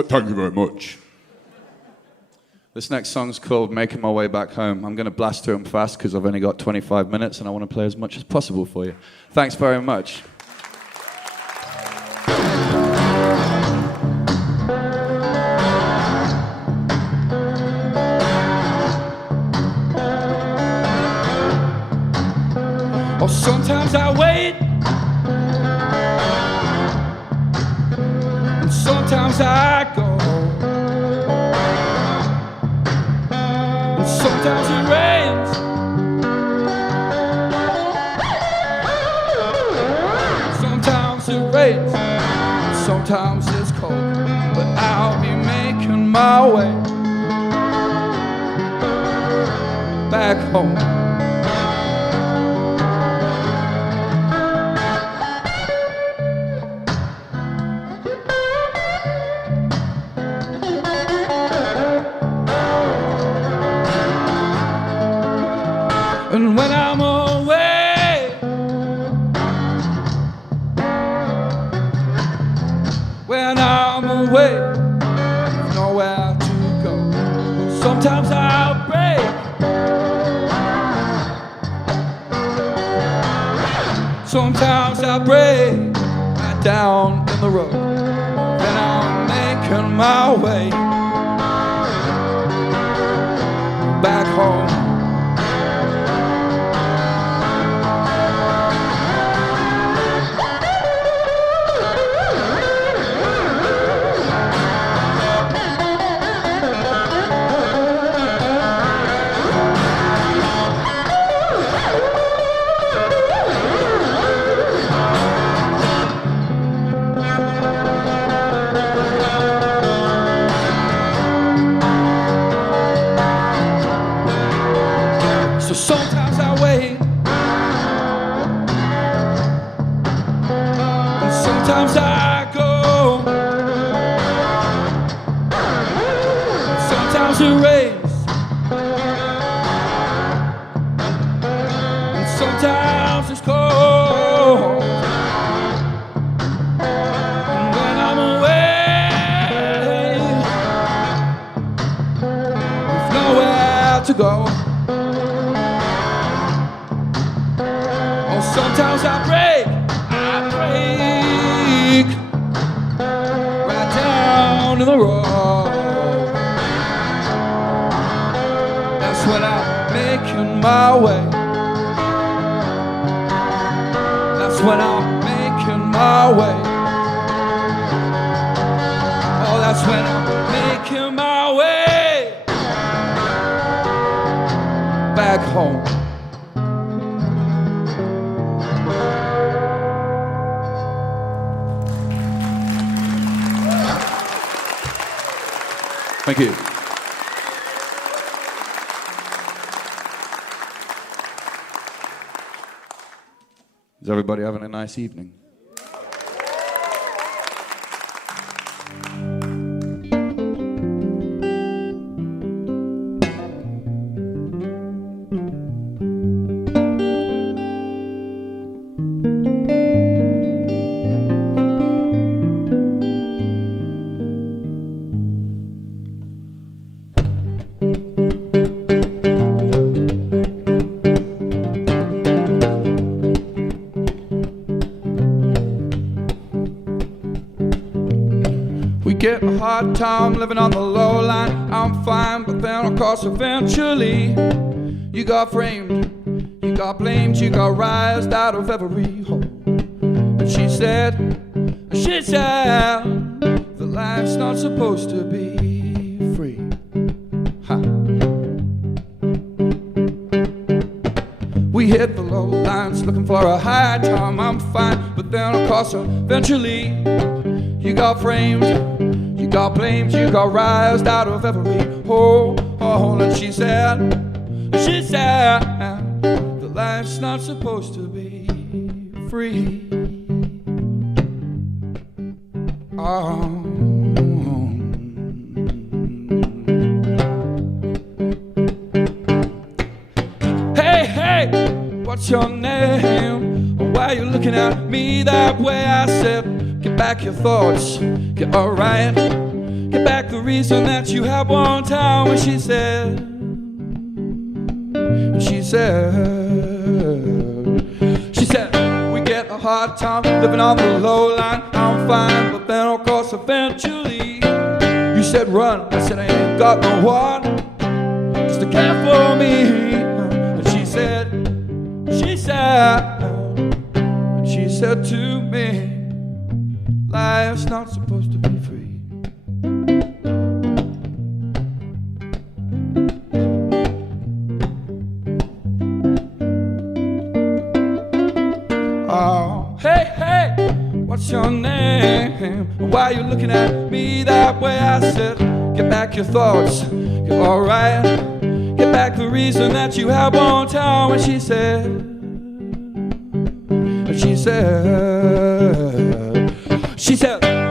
Thank you very much. This next song's called Making My Way Back Home. I'm going to blast through them fast because I've only got 25 minutes and I want to play as much as possible for you. Thanks very much. Oh, sometimes I wait, and sometimes I go, and sometimes it rains, sometimes it rains, and sometimes it's cold, but I'll be making my way back home. And when I'm away, when I'm away, there's nowhere to go. Sometimes I'll break, sometimes I'll break right down in the road. Then I'm making my way back home. So sometimes I wait, and sometimes I go, and sometimes it rains, and sometimes it's cold. And when I'm away, there's nowhere to go. Sometimes I break right down to the road. That's when I'm making my way. That's when I'm making my way. Oh, that's when I'm making my way back home. Thank you. Is everybody having a nice evening? Get a hard time living on the low line. I'm fine, but then of course eventually you got framed, you got blamed, you got rised out of every hole. And she said, that life's not supposed to be free. Ha. We hit the low lines looking for a high time. I'm fine, but then of course eventually you got framed, you got blamed, you got rised out of every hole. And she said, that life's not supposed to be free. Oh. Hey, what's your name? Why are you looking at me that way? I said, get back your thoughts, get alright. Get back the reason that you had one time. When she said, we get a hard time living on the low line. I'm fine, but then of course eventually you said run. I said I ain't got no one just to care for me. And she said to me, life's not supposed to be free. Oh, hey, what's your name? Why are you looking at me that way? I said, get back your thoughts, get alright. Get back the reason that you had one time. When she said,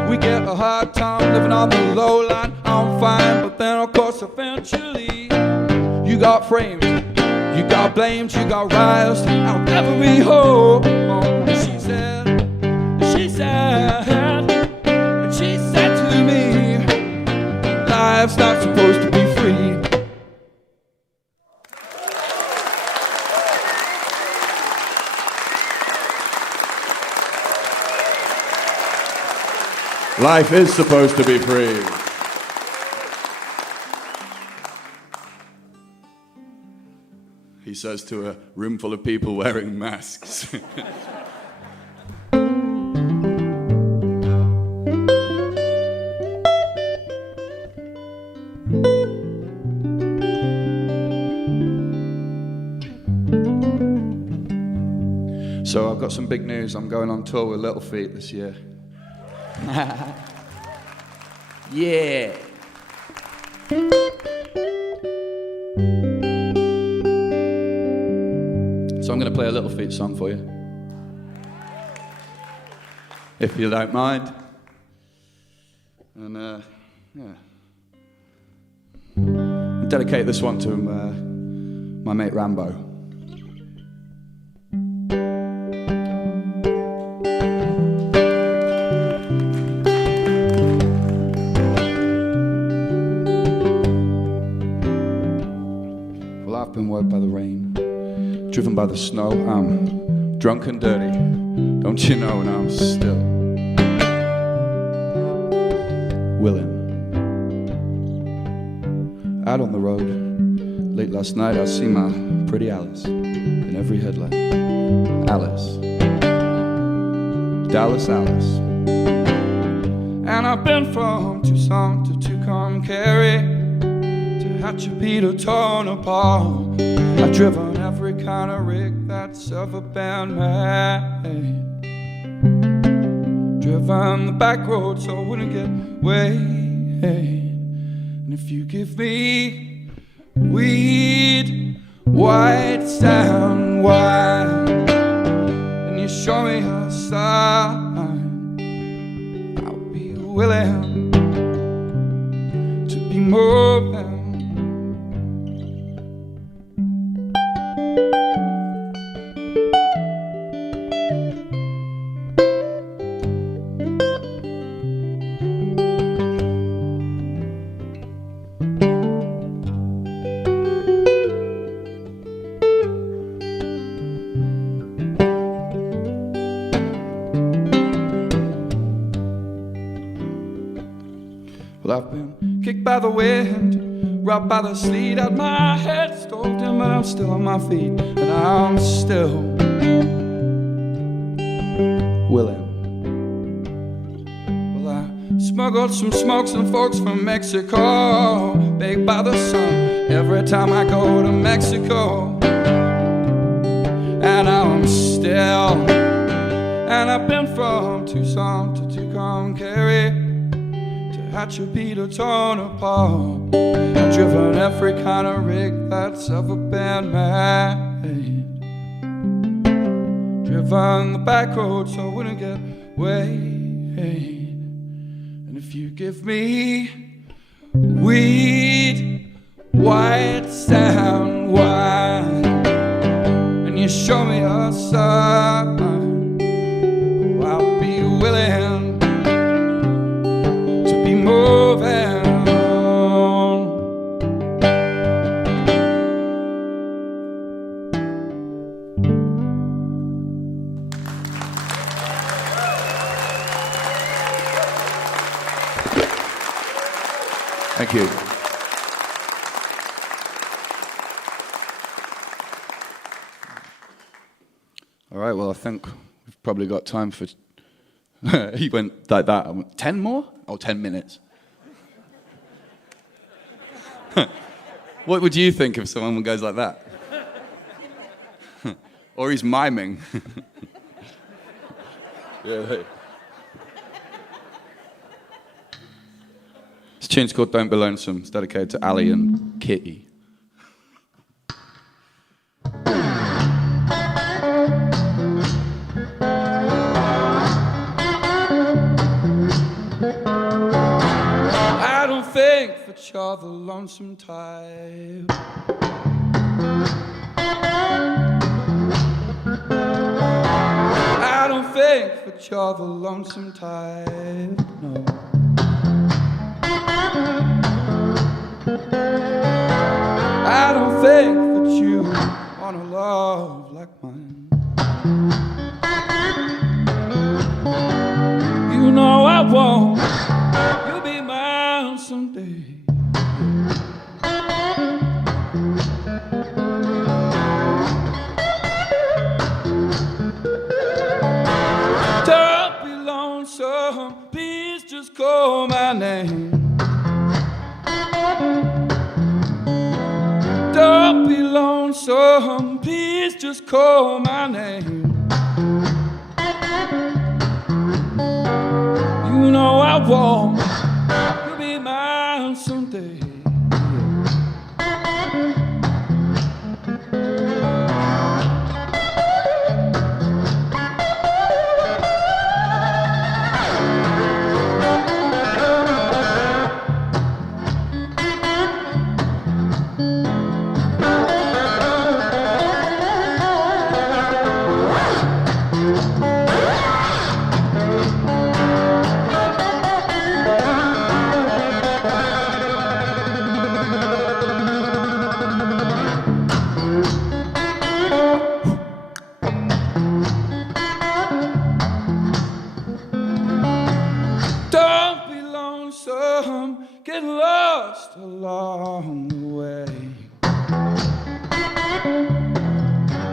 we get a hard time living on the low line. I'm fine, but then of course eventually you got framed, you got blamed, you got rised out of every hole. She said to me, life's not supposed to be free. Life is supposed to be free. He says to a room full of people wearing masks. So I've got some big news. I'm going on tour with Little Feat this year. Yeah. So I'm going to play a Little Feat song for you, if you don't mind. And yeah, I'll dedicate this one to my mate Rambo. I've been worked by the rain, driven by the snow. I'm drunk and dirty, don't you know? And I'm still willing. Out on the road, late last night, I see my pretty Alice in every headlight. Alice, Dallas Alice. And I've been from Tucson to Tucumcari, Hatchapeta, torn apart. I've driven every kind of rig that's ever been made. Driven the back road so I wouldn't get weighed. And if you give me weed, white sand wine, and you show be moving. Well, I've been kicked by the wind, rubbed by the sleet at my head, stoved in, but I'm still on my feet, and I'm still willing. Well, I smuggled some smokes and folks from Mexico, baked by the sun every time I go to Mexico, and I'm still, and I've been from Tucson to Tucumcari, Hatchapeta torn apart. I've driven every kind of rig that's ever been made, driven the back road so I wouldn't get weighed. And if you give me weed, white sand wine, and you show me a sign, oh, I'll be willing moving on. Thank you. All right, well, I think we've probably got time for... He went like that. I went, 10 more? Oh, 10 minutes. What would you think if someone goes like that? Or he's miming. Yeah. This tune's called Don't Be Lonesome. It's dedicated to Ali and Kitty. You're the lonesome type. I don't think that you're the lonesome type, no. I don't think that you want a love like mine. You know I won't. You'll be mine someday. Don't be lonesome, please just call my name. Don't be lonesome, please just call my name. You know I won't, you'll be mine someday. Get lost along the way.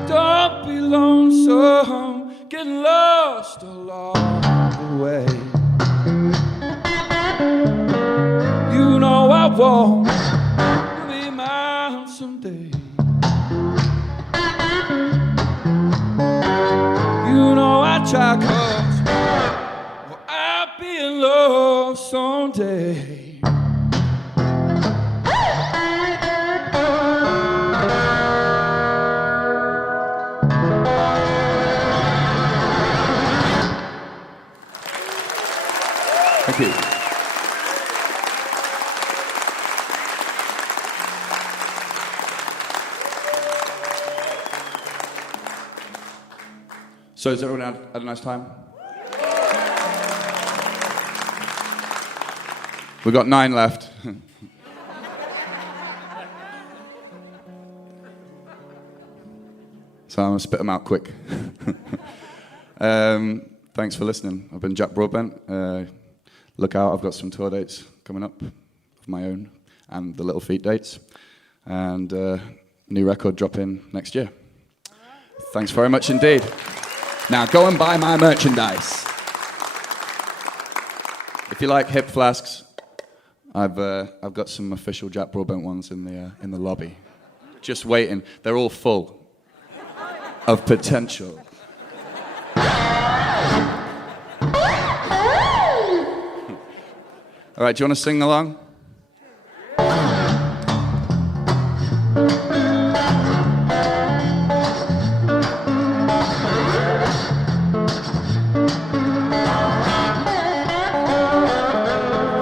Don't be lonesome, get lost along the way. You know I won't, you'll be mine someday. You know I try 'cause well, I'll be in love someday. Thank you. So has everyone had a nice time? We've got 9 left. So I'm going to spit them out quick. Thanks for listening. I've been Jack Broadbent. Look out, I've got some tour dates coming up of my own and the Little Feat dates. And new record dropping next year. Thanks very much indeed. Now go and buy my merchandise. If you like hip flasks, I've got some official Jack Broadbent ones in the lobby. Just waiting. They're all full of potential. All right, do you want to sing along?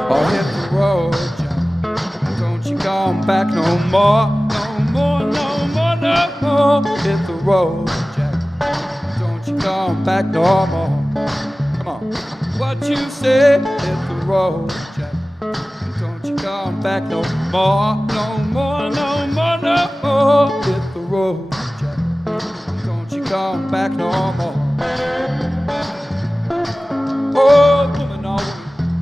Oh, hit the road, Jack. Don't you come back no more, no more, no more, no more. Hit the road, Jack. Don't you come back no more. Come on. What you say? Hit the road, Jack. Don't you come back no more, no more, no more, no more. Hit the road, Jack. Don't you come back no more. Oh, woman, oh,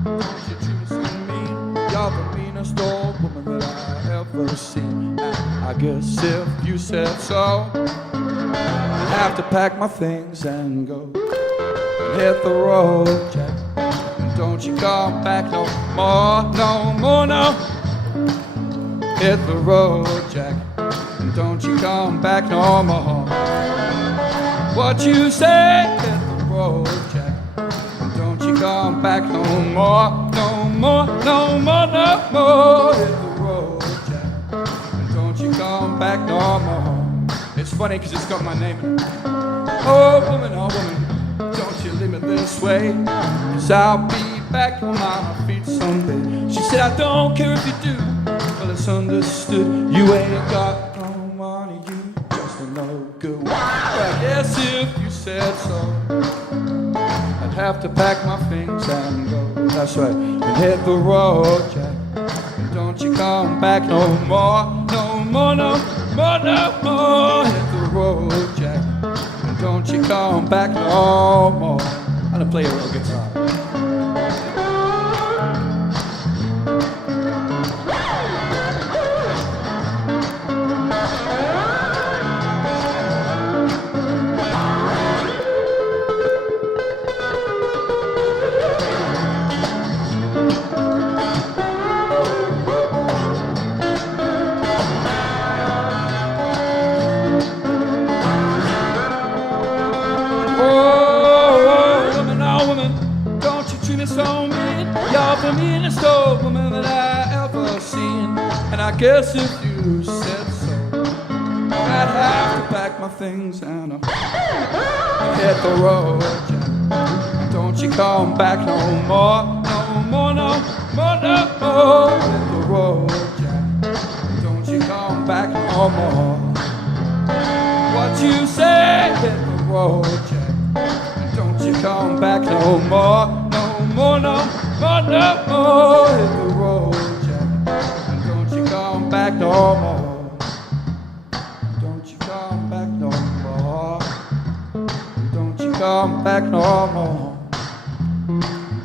woman, don't you treat me so mean. You're the meanest old woman that I ever seen. I guess if you said so, I'd have to pack my things and go. Hit the road, Jack. Don't you come back no more, no more, no. Hit the road, Jack. Don't you come back no more. What you say? Hit the road, Jack. Don't you come back no more, no more, no more, no more. Hit the road, Jack. Don't you come back no more. It's funny because it's got my name in it. Oh woman, don't you leave me this way, 'cause I'll be back on my feet someday. She said, I don't care if you do. Well, it's understood. You ain't got no money, you just a no good one. Well, I guess if you said so, I'd have to pack my things and go. That's right, and hit the road, Jack. And don't you come back no more, no more, no more, no more. Hit the road, Jack. And don't you come back no more. I'm gonna play a real guitar. You're the meanest old woman that I ever seen. And I guess if you said so, I'd have to pack my things and hit the road, Jack. Don't you come back no more, no more, no more, no more. Hit the road, Jack. Don't you come back no more. What you say? Hit the road, Jack. Don't you come back no more, no more, no more, no more. Hit the road, Jack. And don't you come back no more. Don't you come back no more. Don't you come back no more.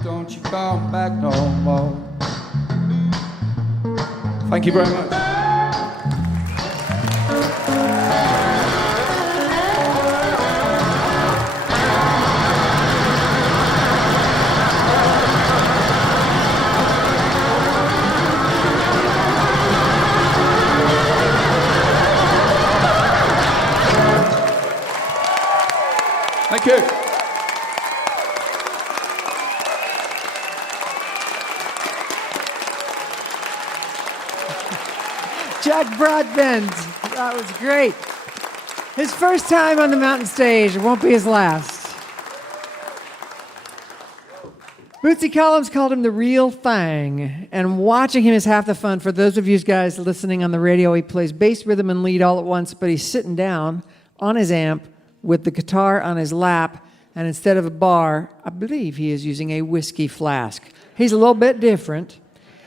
Don't you come back no more. Thank you very much. Thank you. Jack Broadbent. That was great. His first time on the mountain stage. It won't be his last. Bootsy Collins called him the real thing, and watching him is half the fun. For those of you guys listening on the radio, he plays bass, rhythm, and lead all at once, but he's sitting down on his amp, with the guitar on his lap, and instead of a bar, I believe he is using a whiskey flask. He's a little bit different.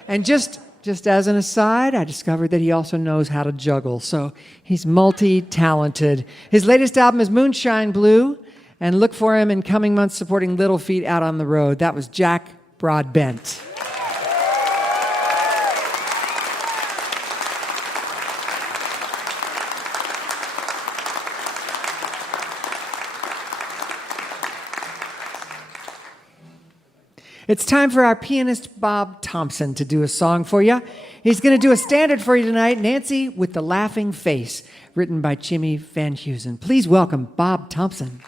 And just as an aside, I discovered that he also knows how to juggle, so he's multi-talented. His latest album is Moonshine Blue, and look for him in coming months supporting Little Feat out on the road. That was Jack Broadbent. It's time for our pianist Bob Thompson to do a song for you. He's going to do a standard for you tonight, Nancy with the Laughing Face, written by Jimmy Van Heusen. Please welcome Bob Thompson.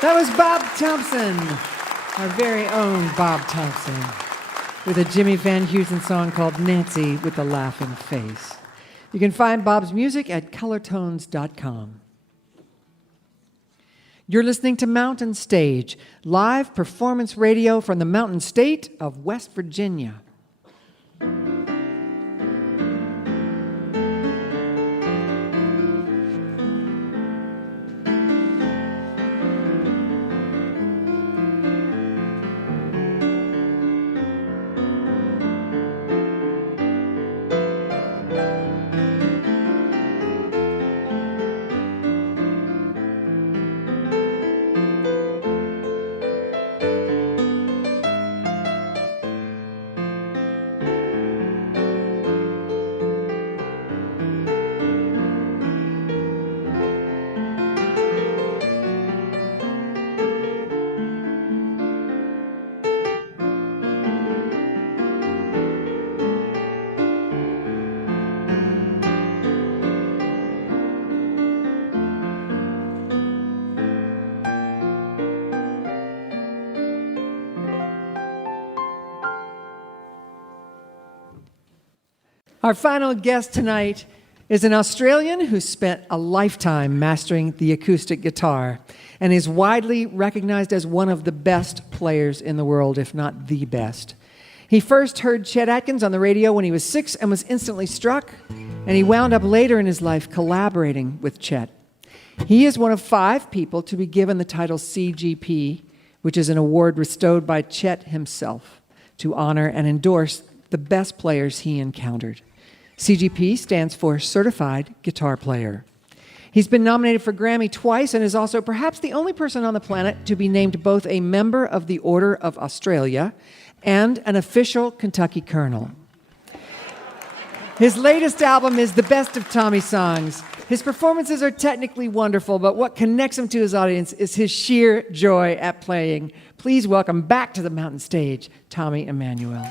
That was Bob Thompson, our very own Bob Thompson, with a Jimmy Van Heusen song called Nancy with the Laughing Face. You can find Bob's music at colortones.com. You're listening to Mountain Stage, live performance radio from the Mountain State of West Virginia. Our final guest tonight is an Australian who spent a lifetime mastering the acoustic guitar and is widely recognized as one of the best players in the world, if not the best. He first heard Chet Atkins on the radio when he was 6 and was instantly struck, and he wound up later in his life collaborating with Chet. He is one of 5 people to be given the title CGP, which is an award bestowed by Chet himself to honor and endorse the best players he encountered. CGP stands for Certified Guitar Player. He's been nominated for Grammy twice and is also perhaps the only person on the planet to be named both a member of the Order of Australia and an official Kentucky Colonel. His latest album is the best of Tommy songs. His performances are technically wonderful, but what connects him to his audience is his sheer joy at playing. Please welcome back to the Mountain Stage, Tommy Emmanuel.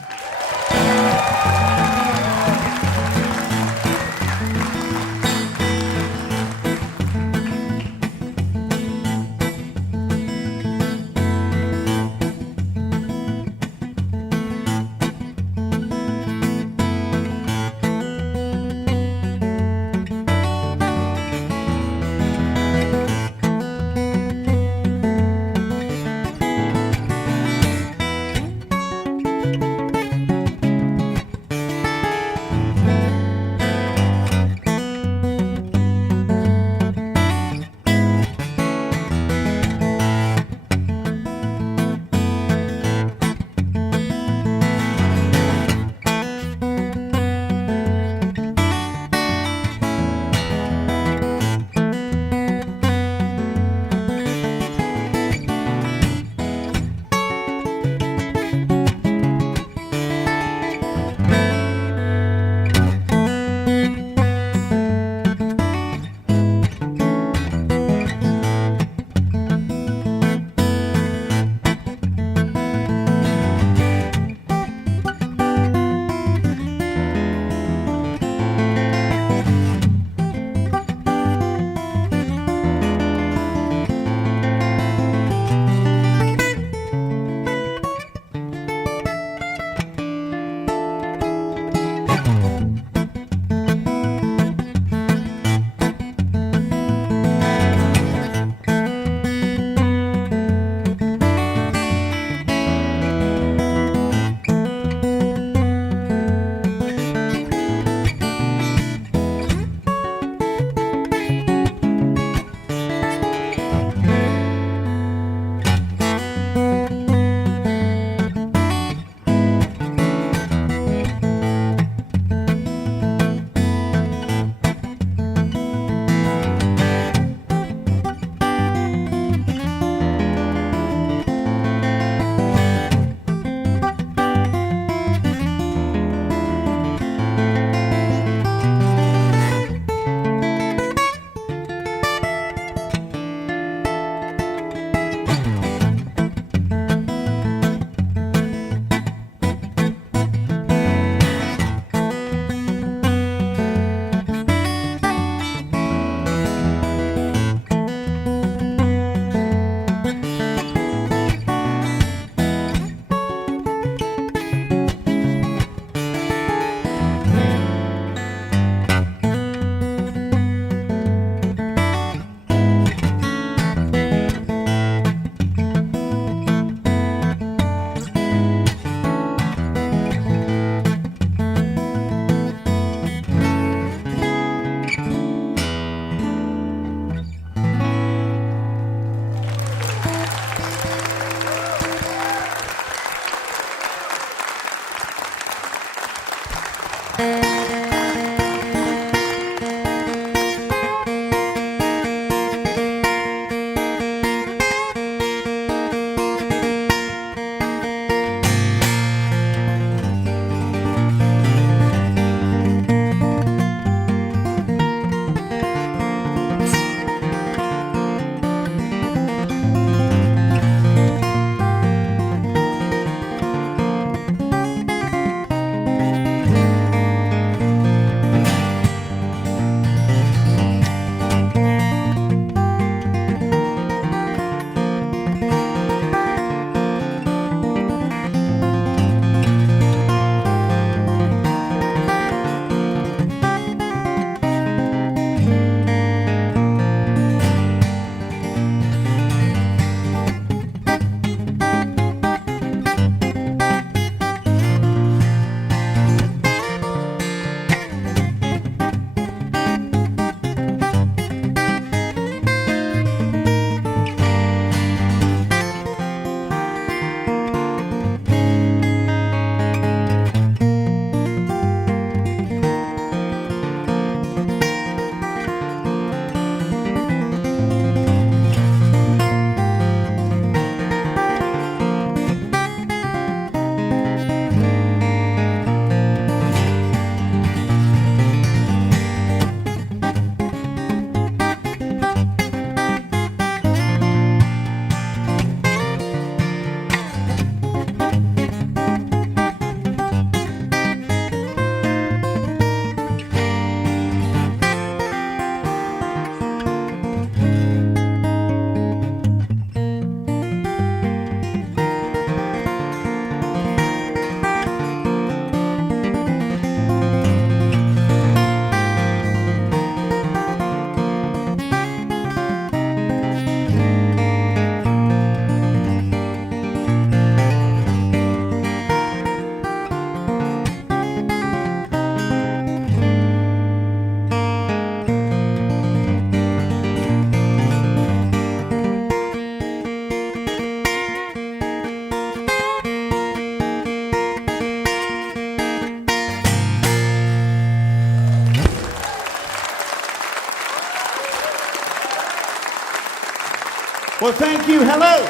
Well, thank you. Hello.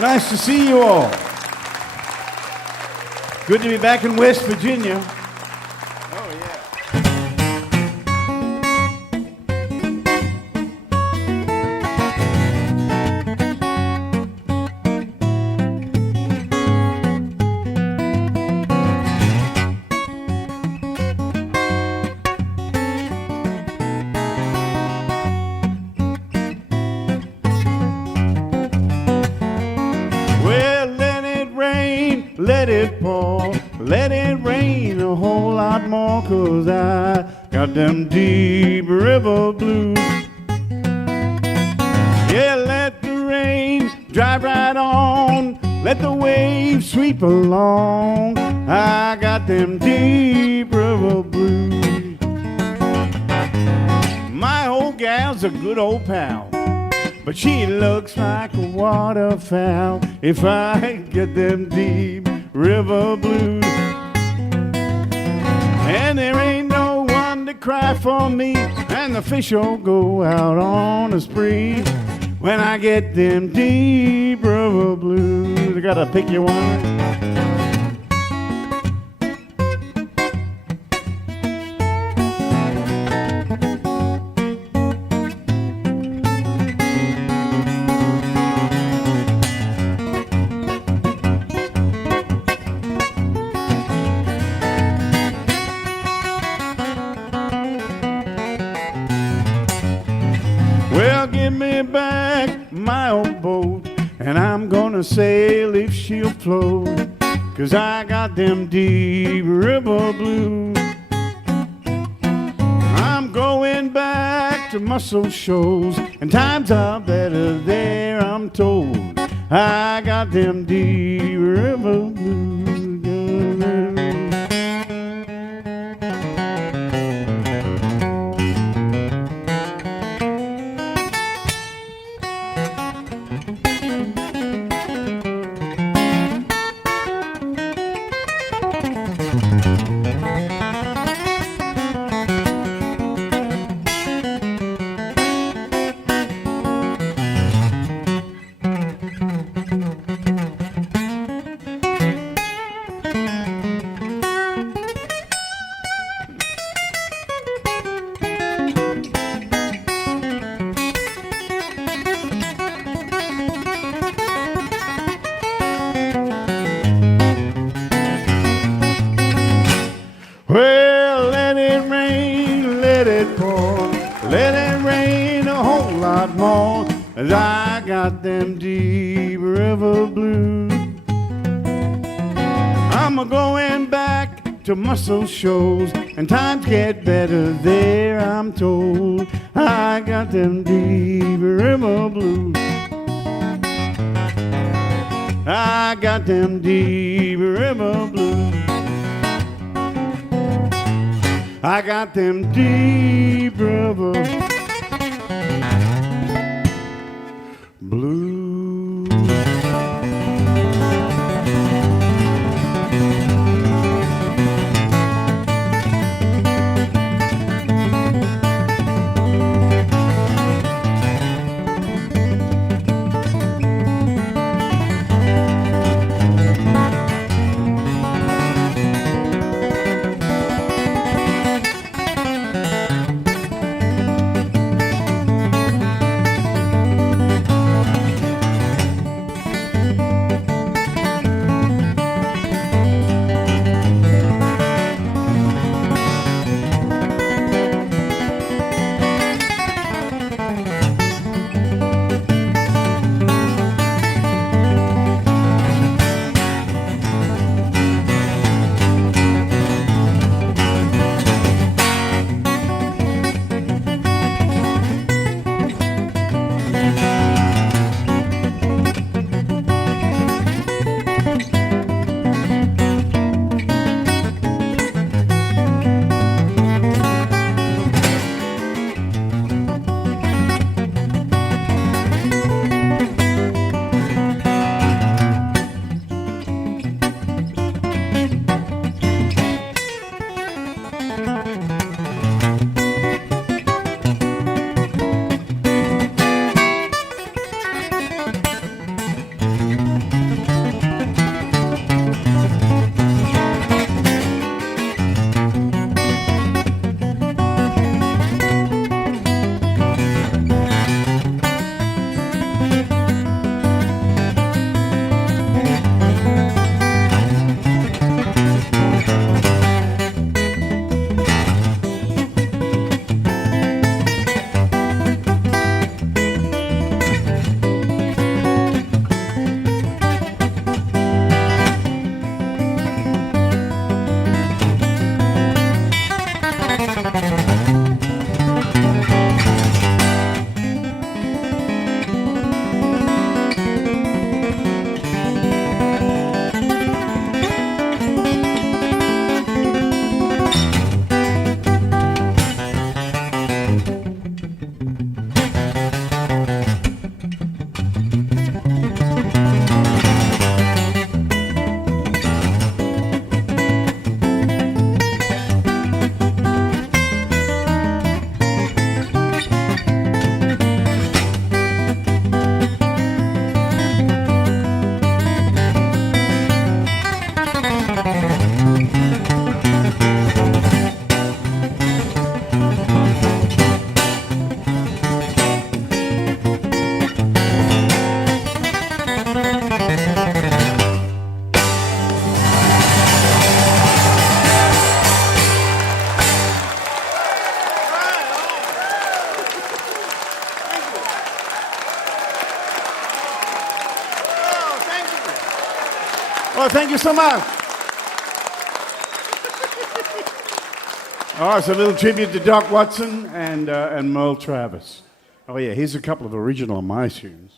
Nice to see you all. Good to be back in West Virginia. Oh, yeah. Well, let it rain, let it pour, let it rain a whole lot more, 'cause I got them deep river blues. Yeah, let the rain drive right on, let the waves sweep along. I got them deep river blues. My old gal's a good old pal, but she looks like a waterfowl if I get them deep river blues. And there ain't no one to cry for me, and the fish all go out on a spree when I get them deep river blues. I gotta pick you one. Well, give me back my old boat, and I'm gonna sail if she'll float, 'cause I got them deep river blues. I'm going back to Muscle Shoals, and times are better there, I'm told. I got them deep river blues. Well, let it rain, let it pour, let it rain a whole lot more, as I got them deep river blues. I'm a-going back to Muscle Shoals, and times get better there, I'm told. I got them deep river blues. I got them deep river blues. I got them deep river blues. thank you so much. Oh, it's a little tribute to Doc Watson and Merle Travis. Oh, yeah, here's a couple of original on my tunes.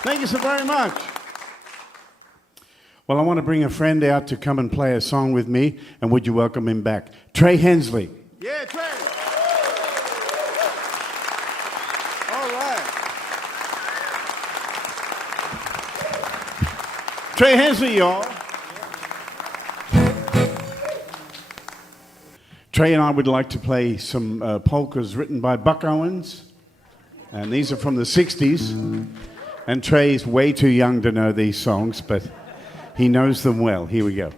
Thank you so very much. Well, I want to bring a friend out to come and play a song with me, and would you welcome him back? Trey Hensley. Yeah, Trey. All right. Trey Hensley, y'all. Trey and I would like to play some polkas written by Buck Owens, and these are from the 60s. And Trey's way too young to know these songs, but he knows them well. Here we go.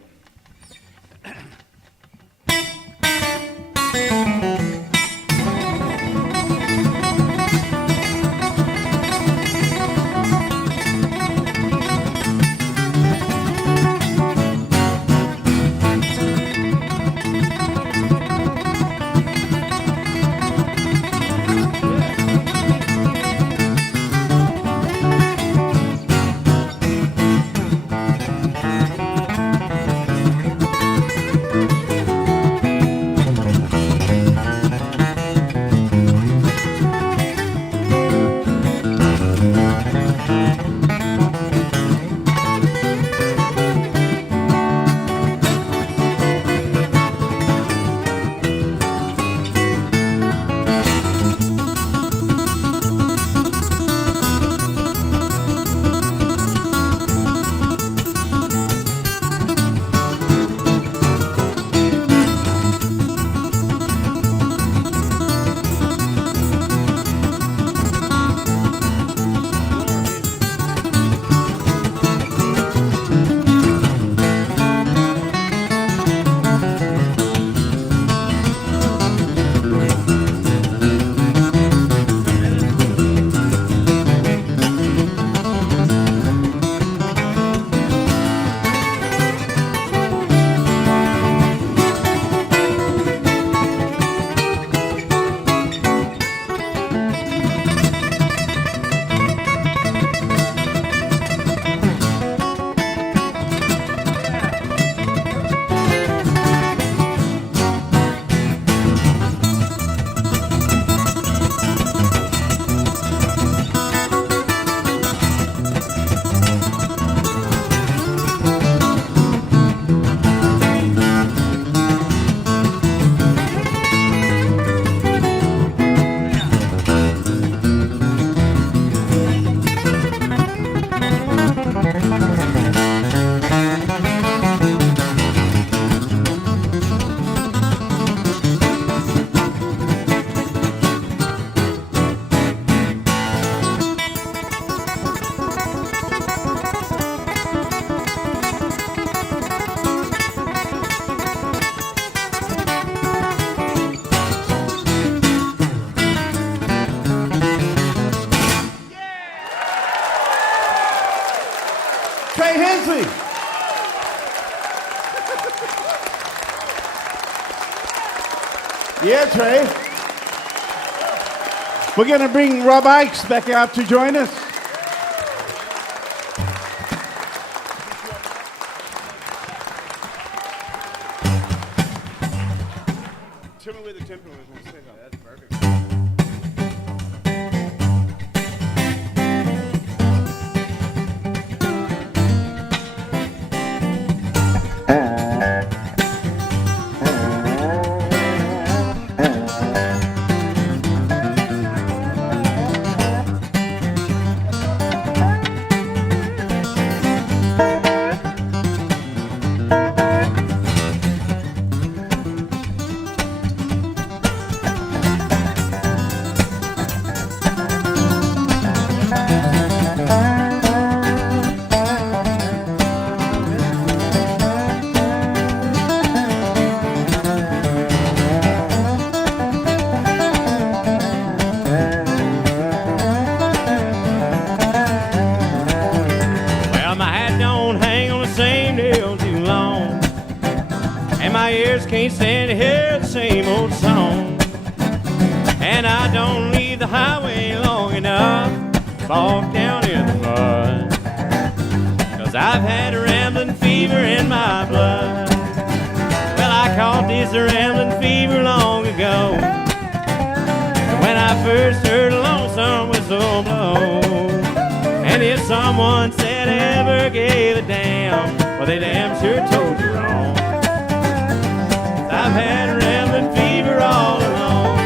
Hensley. Yeah, Trey. We're going to bring Rob Ickes back out to join us. Tell me where the tempo is. We'll say that. That's perfect. Well, my hat don't hang on the same nail too long, and my ears can't stand to hear the same old song. And I don't leave the highway long enough to walk down in the mud, 'cause I've had a rambling fever in my blood. Well, I caught this rambling fever long ago, when I first heard a lonesome whistle blow. And if someone said ever gave a damn, well, they damn sure told you wrong. I've had a rambling fever all along.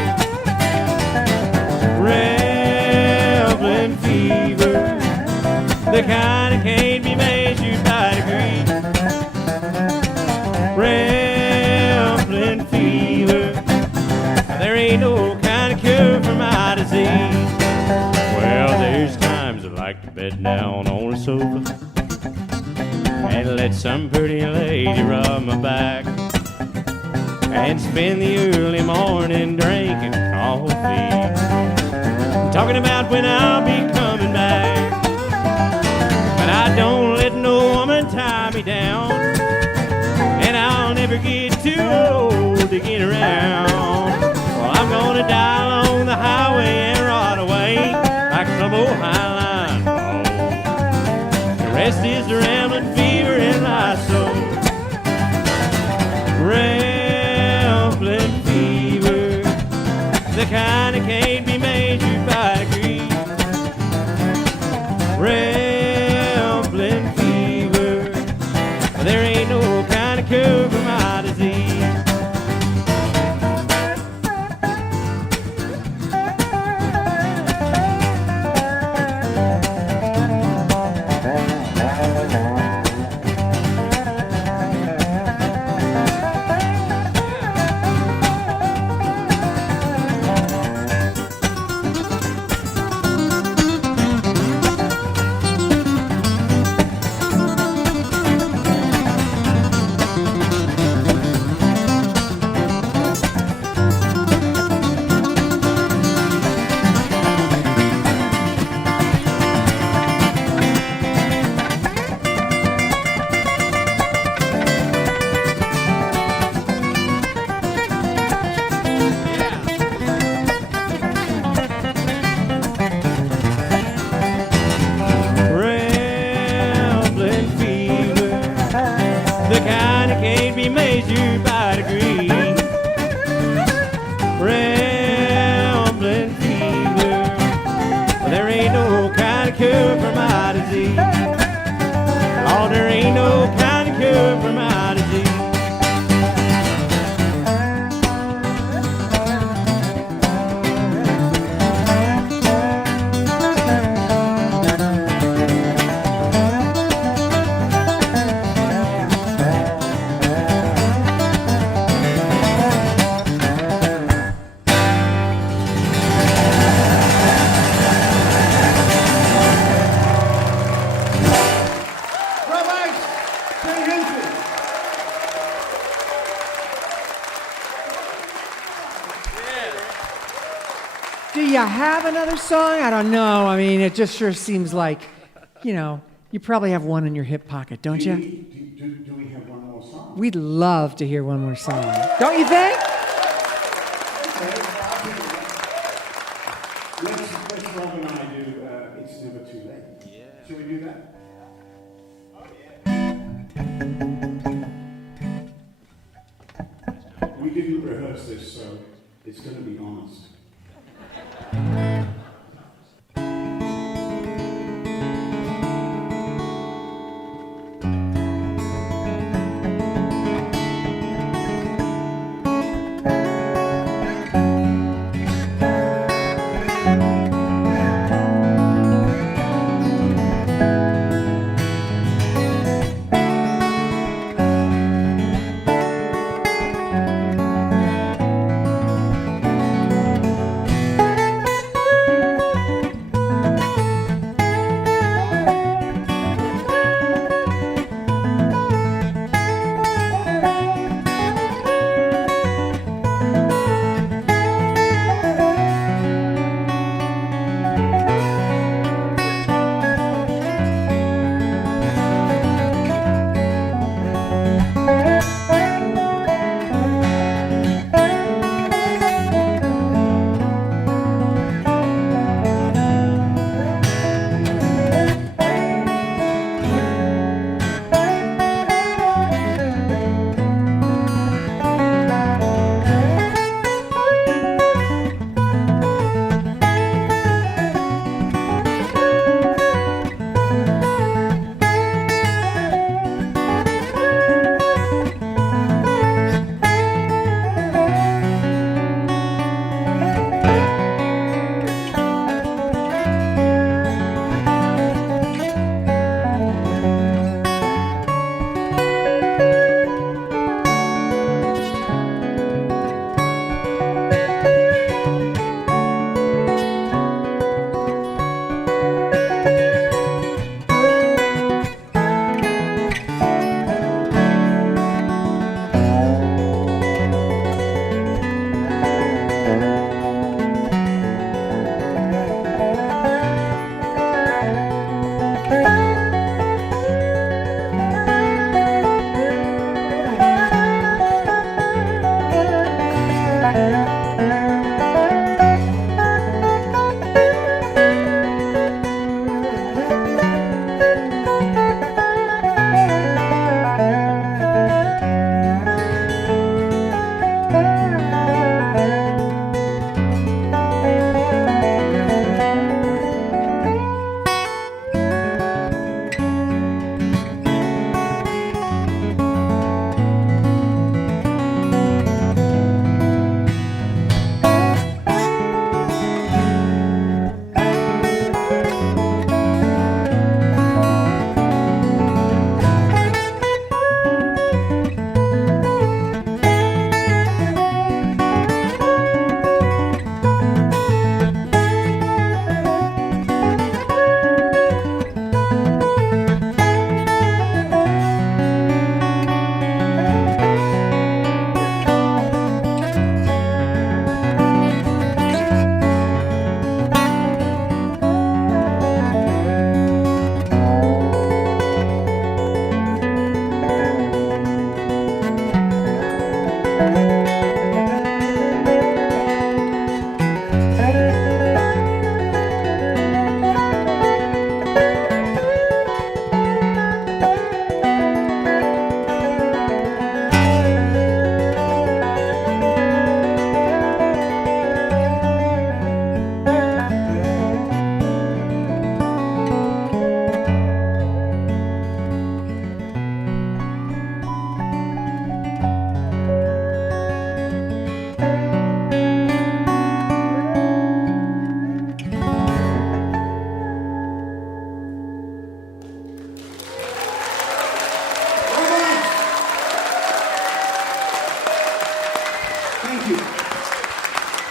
Rambling fever, the kind that can't be measured by degrees. Rambling fever, there ain't no kind of cure for my disease. Well, there's times I like to bed down on a sofa and let some pretty lady rub my back, and spend the early morning drinking coffee, talking about when I'll be coming back. But I don't let no woman tie me down, and I'll never get too old to get around. Well, I'm gonna die along the highway and rot away like some old highline ball. The rest is the rambling fever in my soul. Rambling fever, the kind that can't be measured by degrees. Rambling fever, there ain't no kind of cure for my disease. Rambling fever, the kind that can't be measured by degrees. Rambling fever, there ain't no kind of cure for my disease. Oh, there ain't no kind of cure for my disease. Rob Ickes, Trey Hensley. Do you have another song? I don't know. I mean, it just sure seems like, you You probably have one in your hip pocket, don't you? Do we have one more song? We'd love to hear one more song. Don't you think? Let's Rob and I do It's Never Too Late. Yeah. Shall we do that? We didn't rehearse this, so it's going to be honest.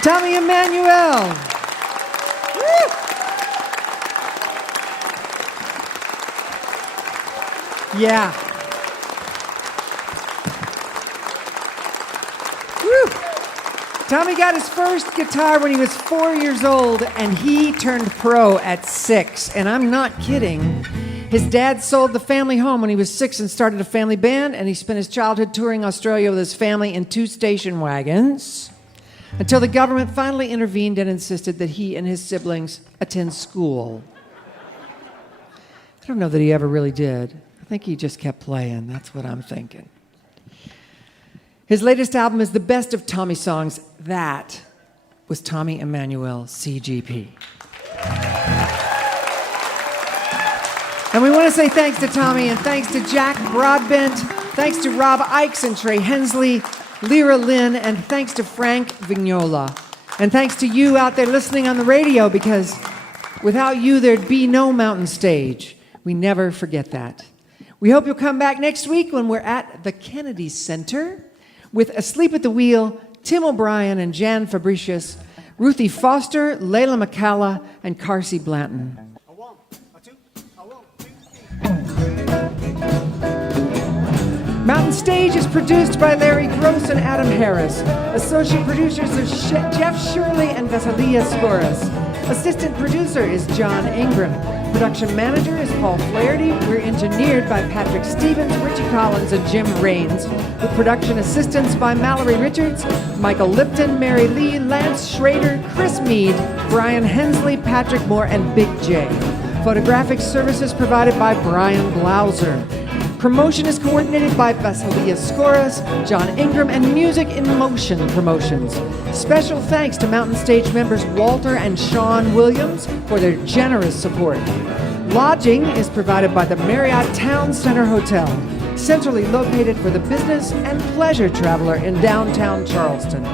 Tommy Emmanuel. Woo! Yeah. Woo! Tommy got his first guitar when he was 4 years old, and he turned pro at 6. And I'm not kidding. His dad sold the family home when he was 6 and started a family band, and he spent his childhood touring Australia with his family in 2 station wagons until the government finally intervened and insisted that he and his siblings attend school. I don't know that he ever really did. I think he just kept playing. That's what I'm thinking. His latest album is the best of Tommy songs. That was Tommy Emmanuel, CGP. And we want to say thanks to Tommy and thanks to Jack Broadbent, thanks to Rob Ickes and Trey Hensley, Lera, Lynn, and thanks to Frank Vignola. And thanks to you out there listening on the radio, because without you, there'd be no Mountain Stage. We never forget that. We hope you'll come back next week when we're at the Kennedy Center with Asleep at the Wheel, Tim O'Brien and Jan Fabricius, Ruthie Foster, Layla McCalla, and Carsey Blanton. Mountain Stage is produced by Larry Gross and Adam Harris. Associate producers are Jeff Shirley and Vesalia Skoras. Assistant producer is John Ingram. Production manager is Paul Flaherty. We're engineered by Patrick Stevens, Richie Collins, and Jim Raines, with production assistance by Mallory Richards, Michael Lipton, Mary Lee, Lance Schrader, Chris Mead, Brian Hensley, Patrick Moore, and Big J. Photographic services provided by Brian Blauser. Promotion is coordinated by Vesalia Skoras, John Ingram, and Music in Motion Promotions. Special thanks to Mountain Stage members Walter and Sean Williams for their generous support. Lodging is provided by the Marriott Town Center Hotel, centrally located for the business and pleasure traveler in downtown Charleston.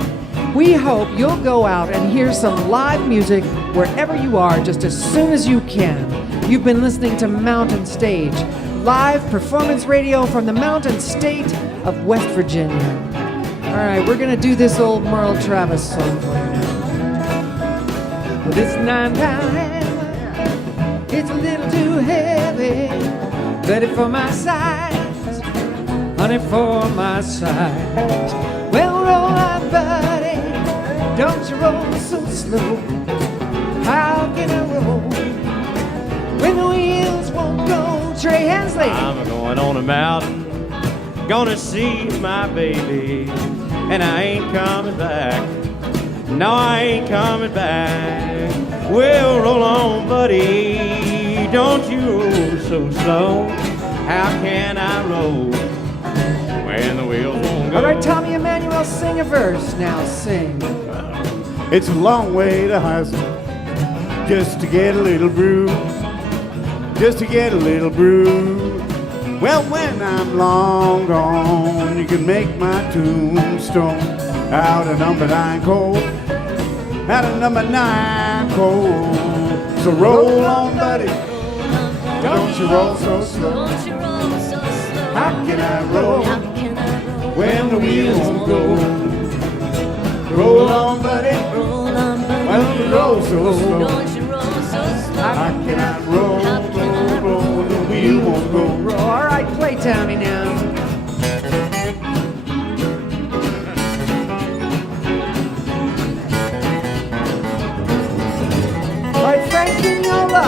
We hope you'll go out and hear some live music wherever you are just as soon as you can. You've been listening to Mountain Stage, live performance radio from the Mountain State of West Virginia. All right, we're going to do this old Merle Travis song for you now. This 9-pound hammer, it's a little too heavy. Ready for my size, honey, for my size. Well, roll on, buddy, don't you roll so slow. How can I roll when the wheels won't go? Trey Hensley. I'm going on a mountain, gonna see my baby, and I ain't coming back. No, I ain't coming back. Well, roll on, buddy, don't you roll so slow. How can I roll when the wheels won't go? All right, Tommy Emmanuel, sing a verse. Now sing. It's a long way to high school just to get a little brew. Just to get a little brew. Well, when I'm long gone, you can make my tombstone out of number 9 coal. Out of number 9 coal. So roll on, buddy. Don't you roll so slow. How can I roll when the wheels won't go? Roll on, buddy. Why don't you roll so slow? How can I roll? When the wheel won't go. All right, play Tommy now. All right, Frank Vignola.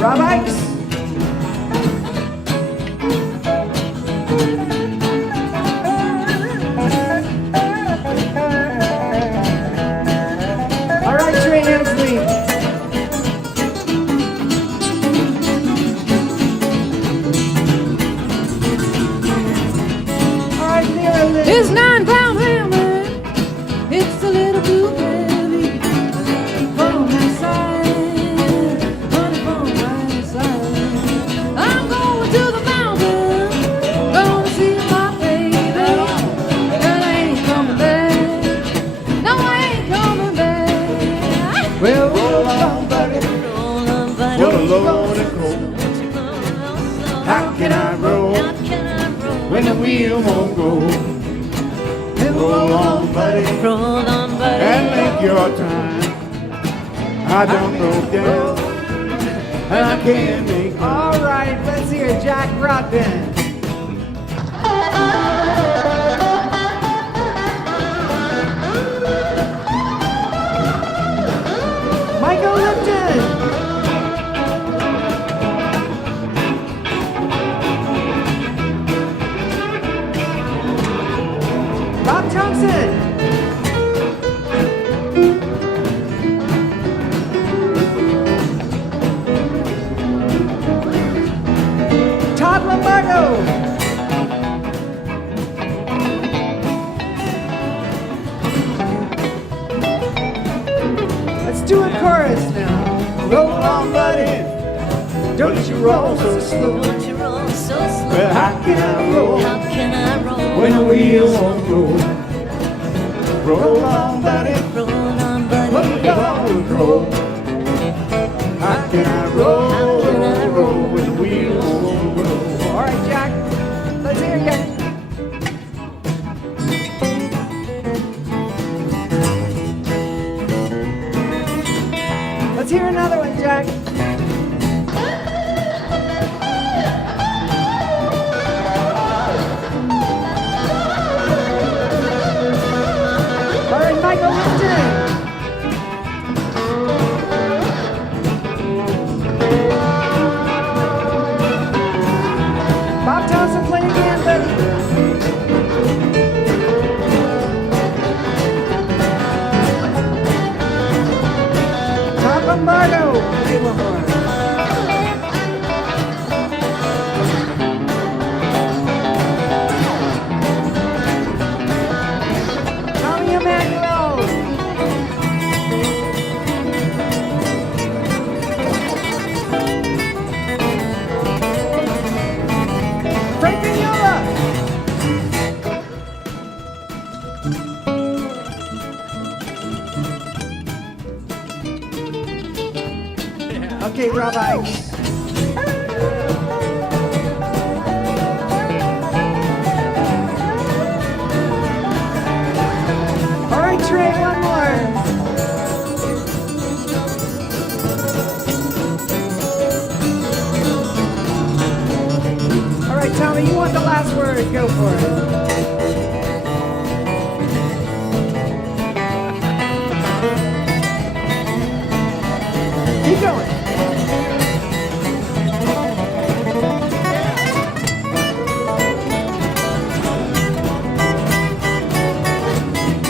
Rob Ickes. This 9-pound hammer, it's a little too heavy for my side, honey, for my side. I'm going to the mountain, gonna see my baby, and I ain't coming back. No, I ain't coming back. Well, roll on, buddy. What a load of coal. How can I roll when the wheel won't go? Roll on, buddy, and make your time. I don't know, girl, and I can't make it. All right, let's hear Jack Broadbent. Thompson. Todd Lombardo. Let's do a chorus now. Roll on, buddy. Don't you roll so slow. Don't you roll so slow? Well, how can I roll How can I roll when the wheels won't roll? Roll on, buddy. roll on, buddy? When the car will roll. How can I roll? How can I roll when the wheels won't roll? All right, Jack. Let's hear you. Let's hear another one, Jack. All right, Michael Lynn. Bob Thompson, play again, buddy. Todd Lombardo, play one more. Tommy Emmanuel. Frank Vignola. Okay, Rob Ickes. All right, Trey, one more. All right, Tommy, you want the last word. Go for it. Keep going.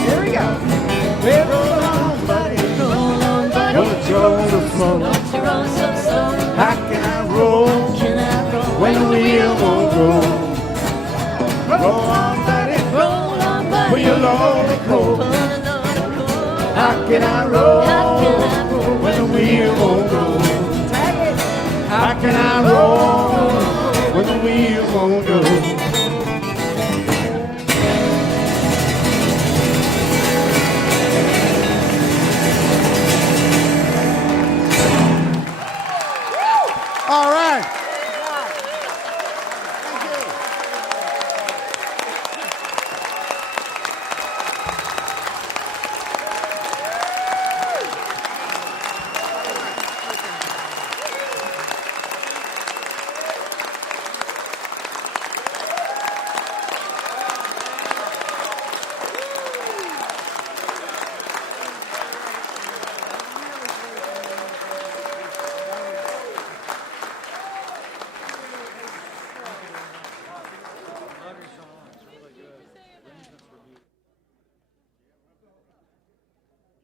Here we go. Well, roll on, buddy. Roll on, buddy. Don't you roll so slow. Don't you roll so slow? How can I roll Can I roll when the wheel won't roll? Roll on, buddy. roll on, buddy? Put your lonely coat. Pull a load of coal. How can I roll How can I roll when the wheel won't roll? Tag it. How can I roll when the wheel won't go? All right.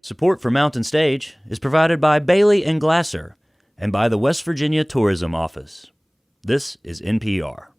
Support for Mountain Stage is provided by Bailey and Glasser and by the West Virginia Tourism Office. This is NPR.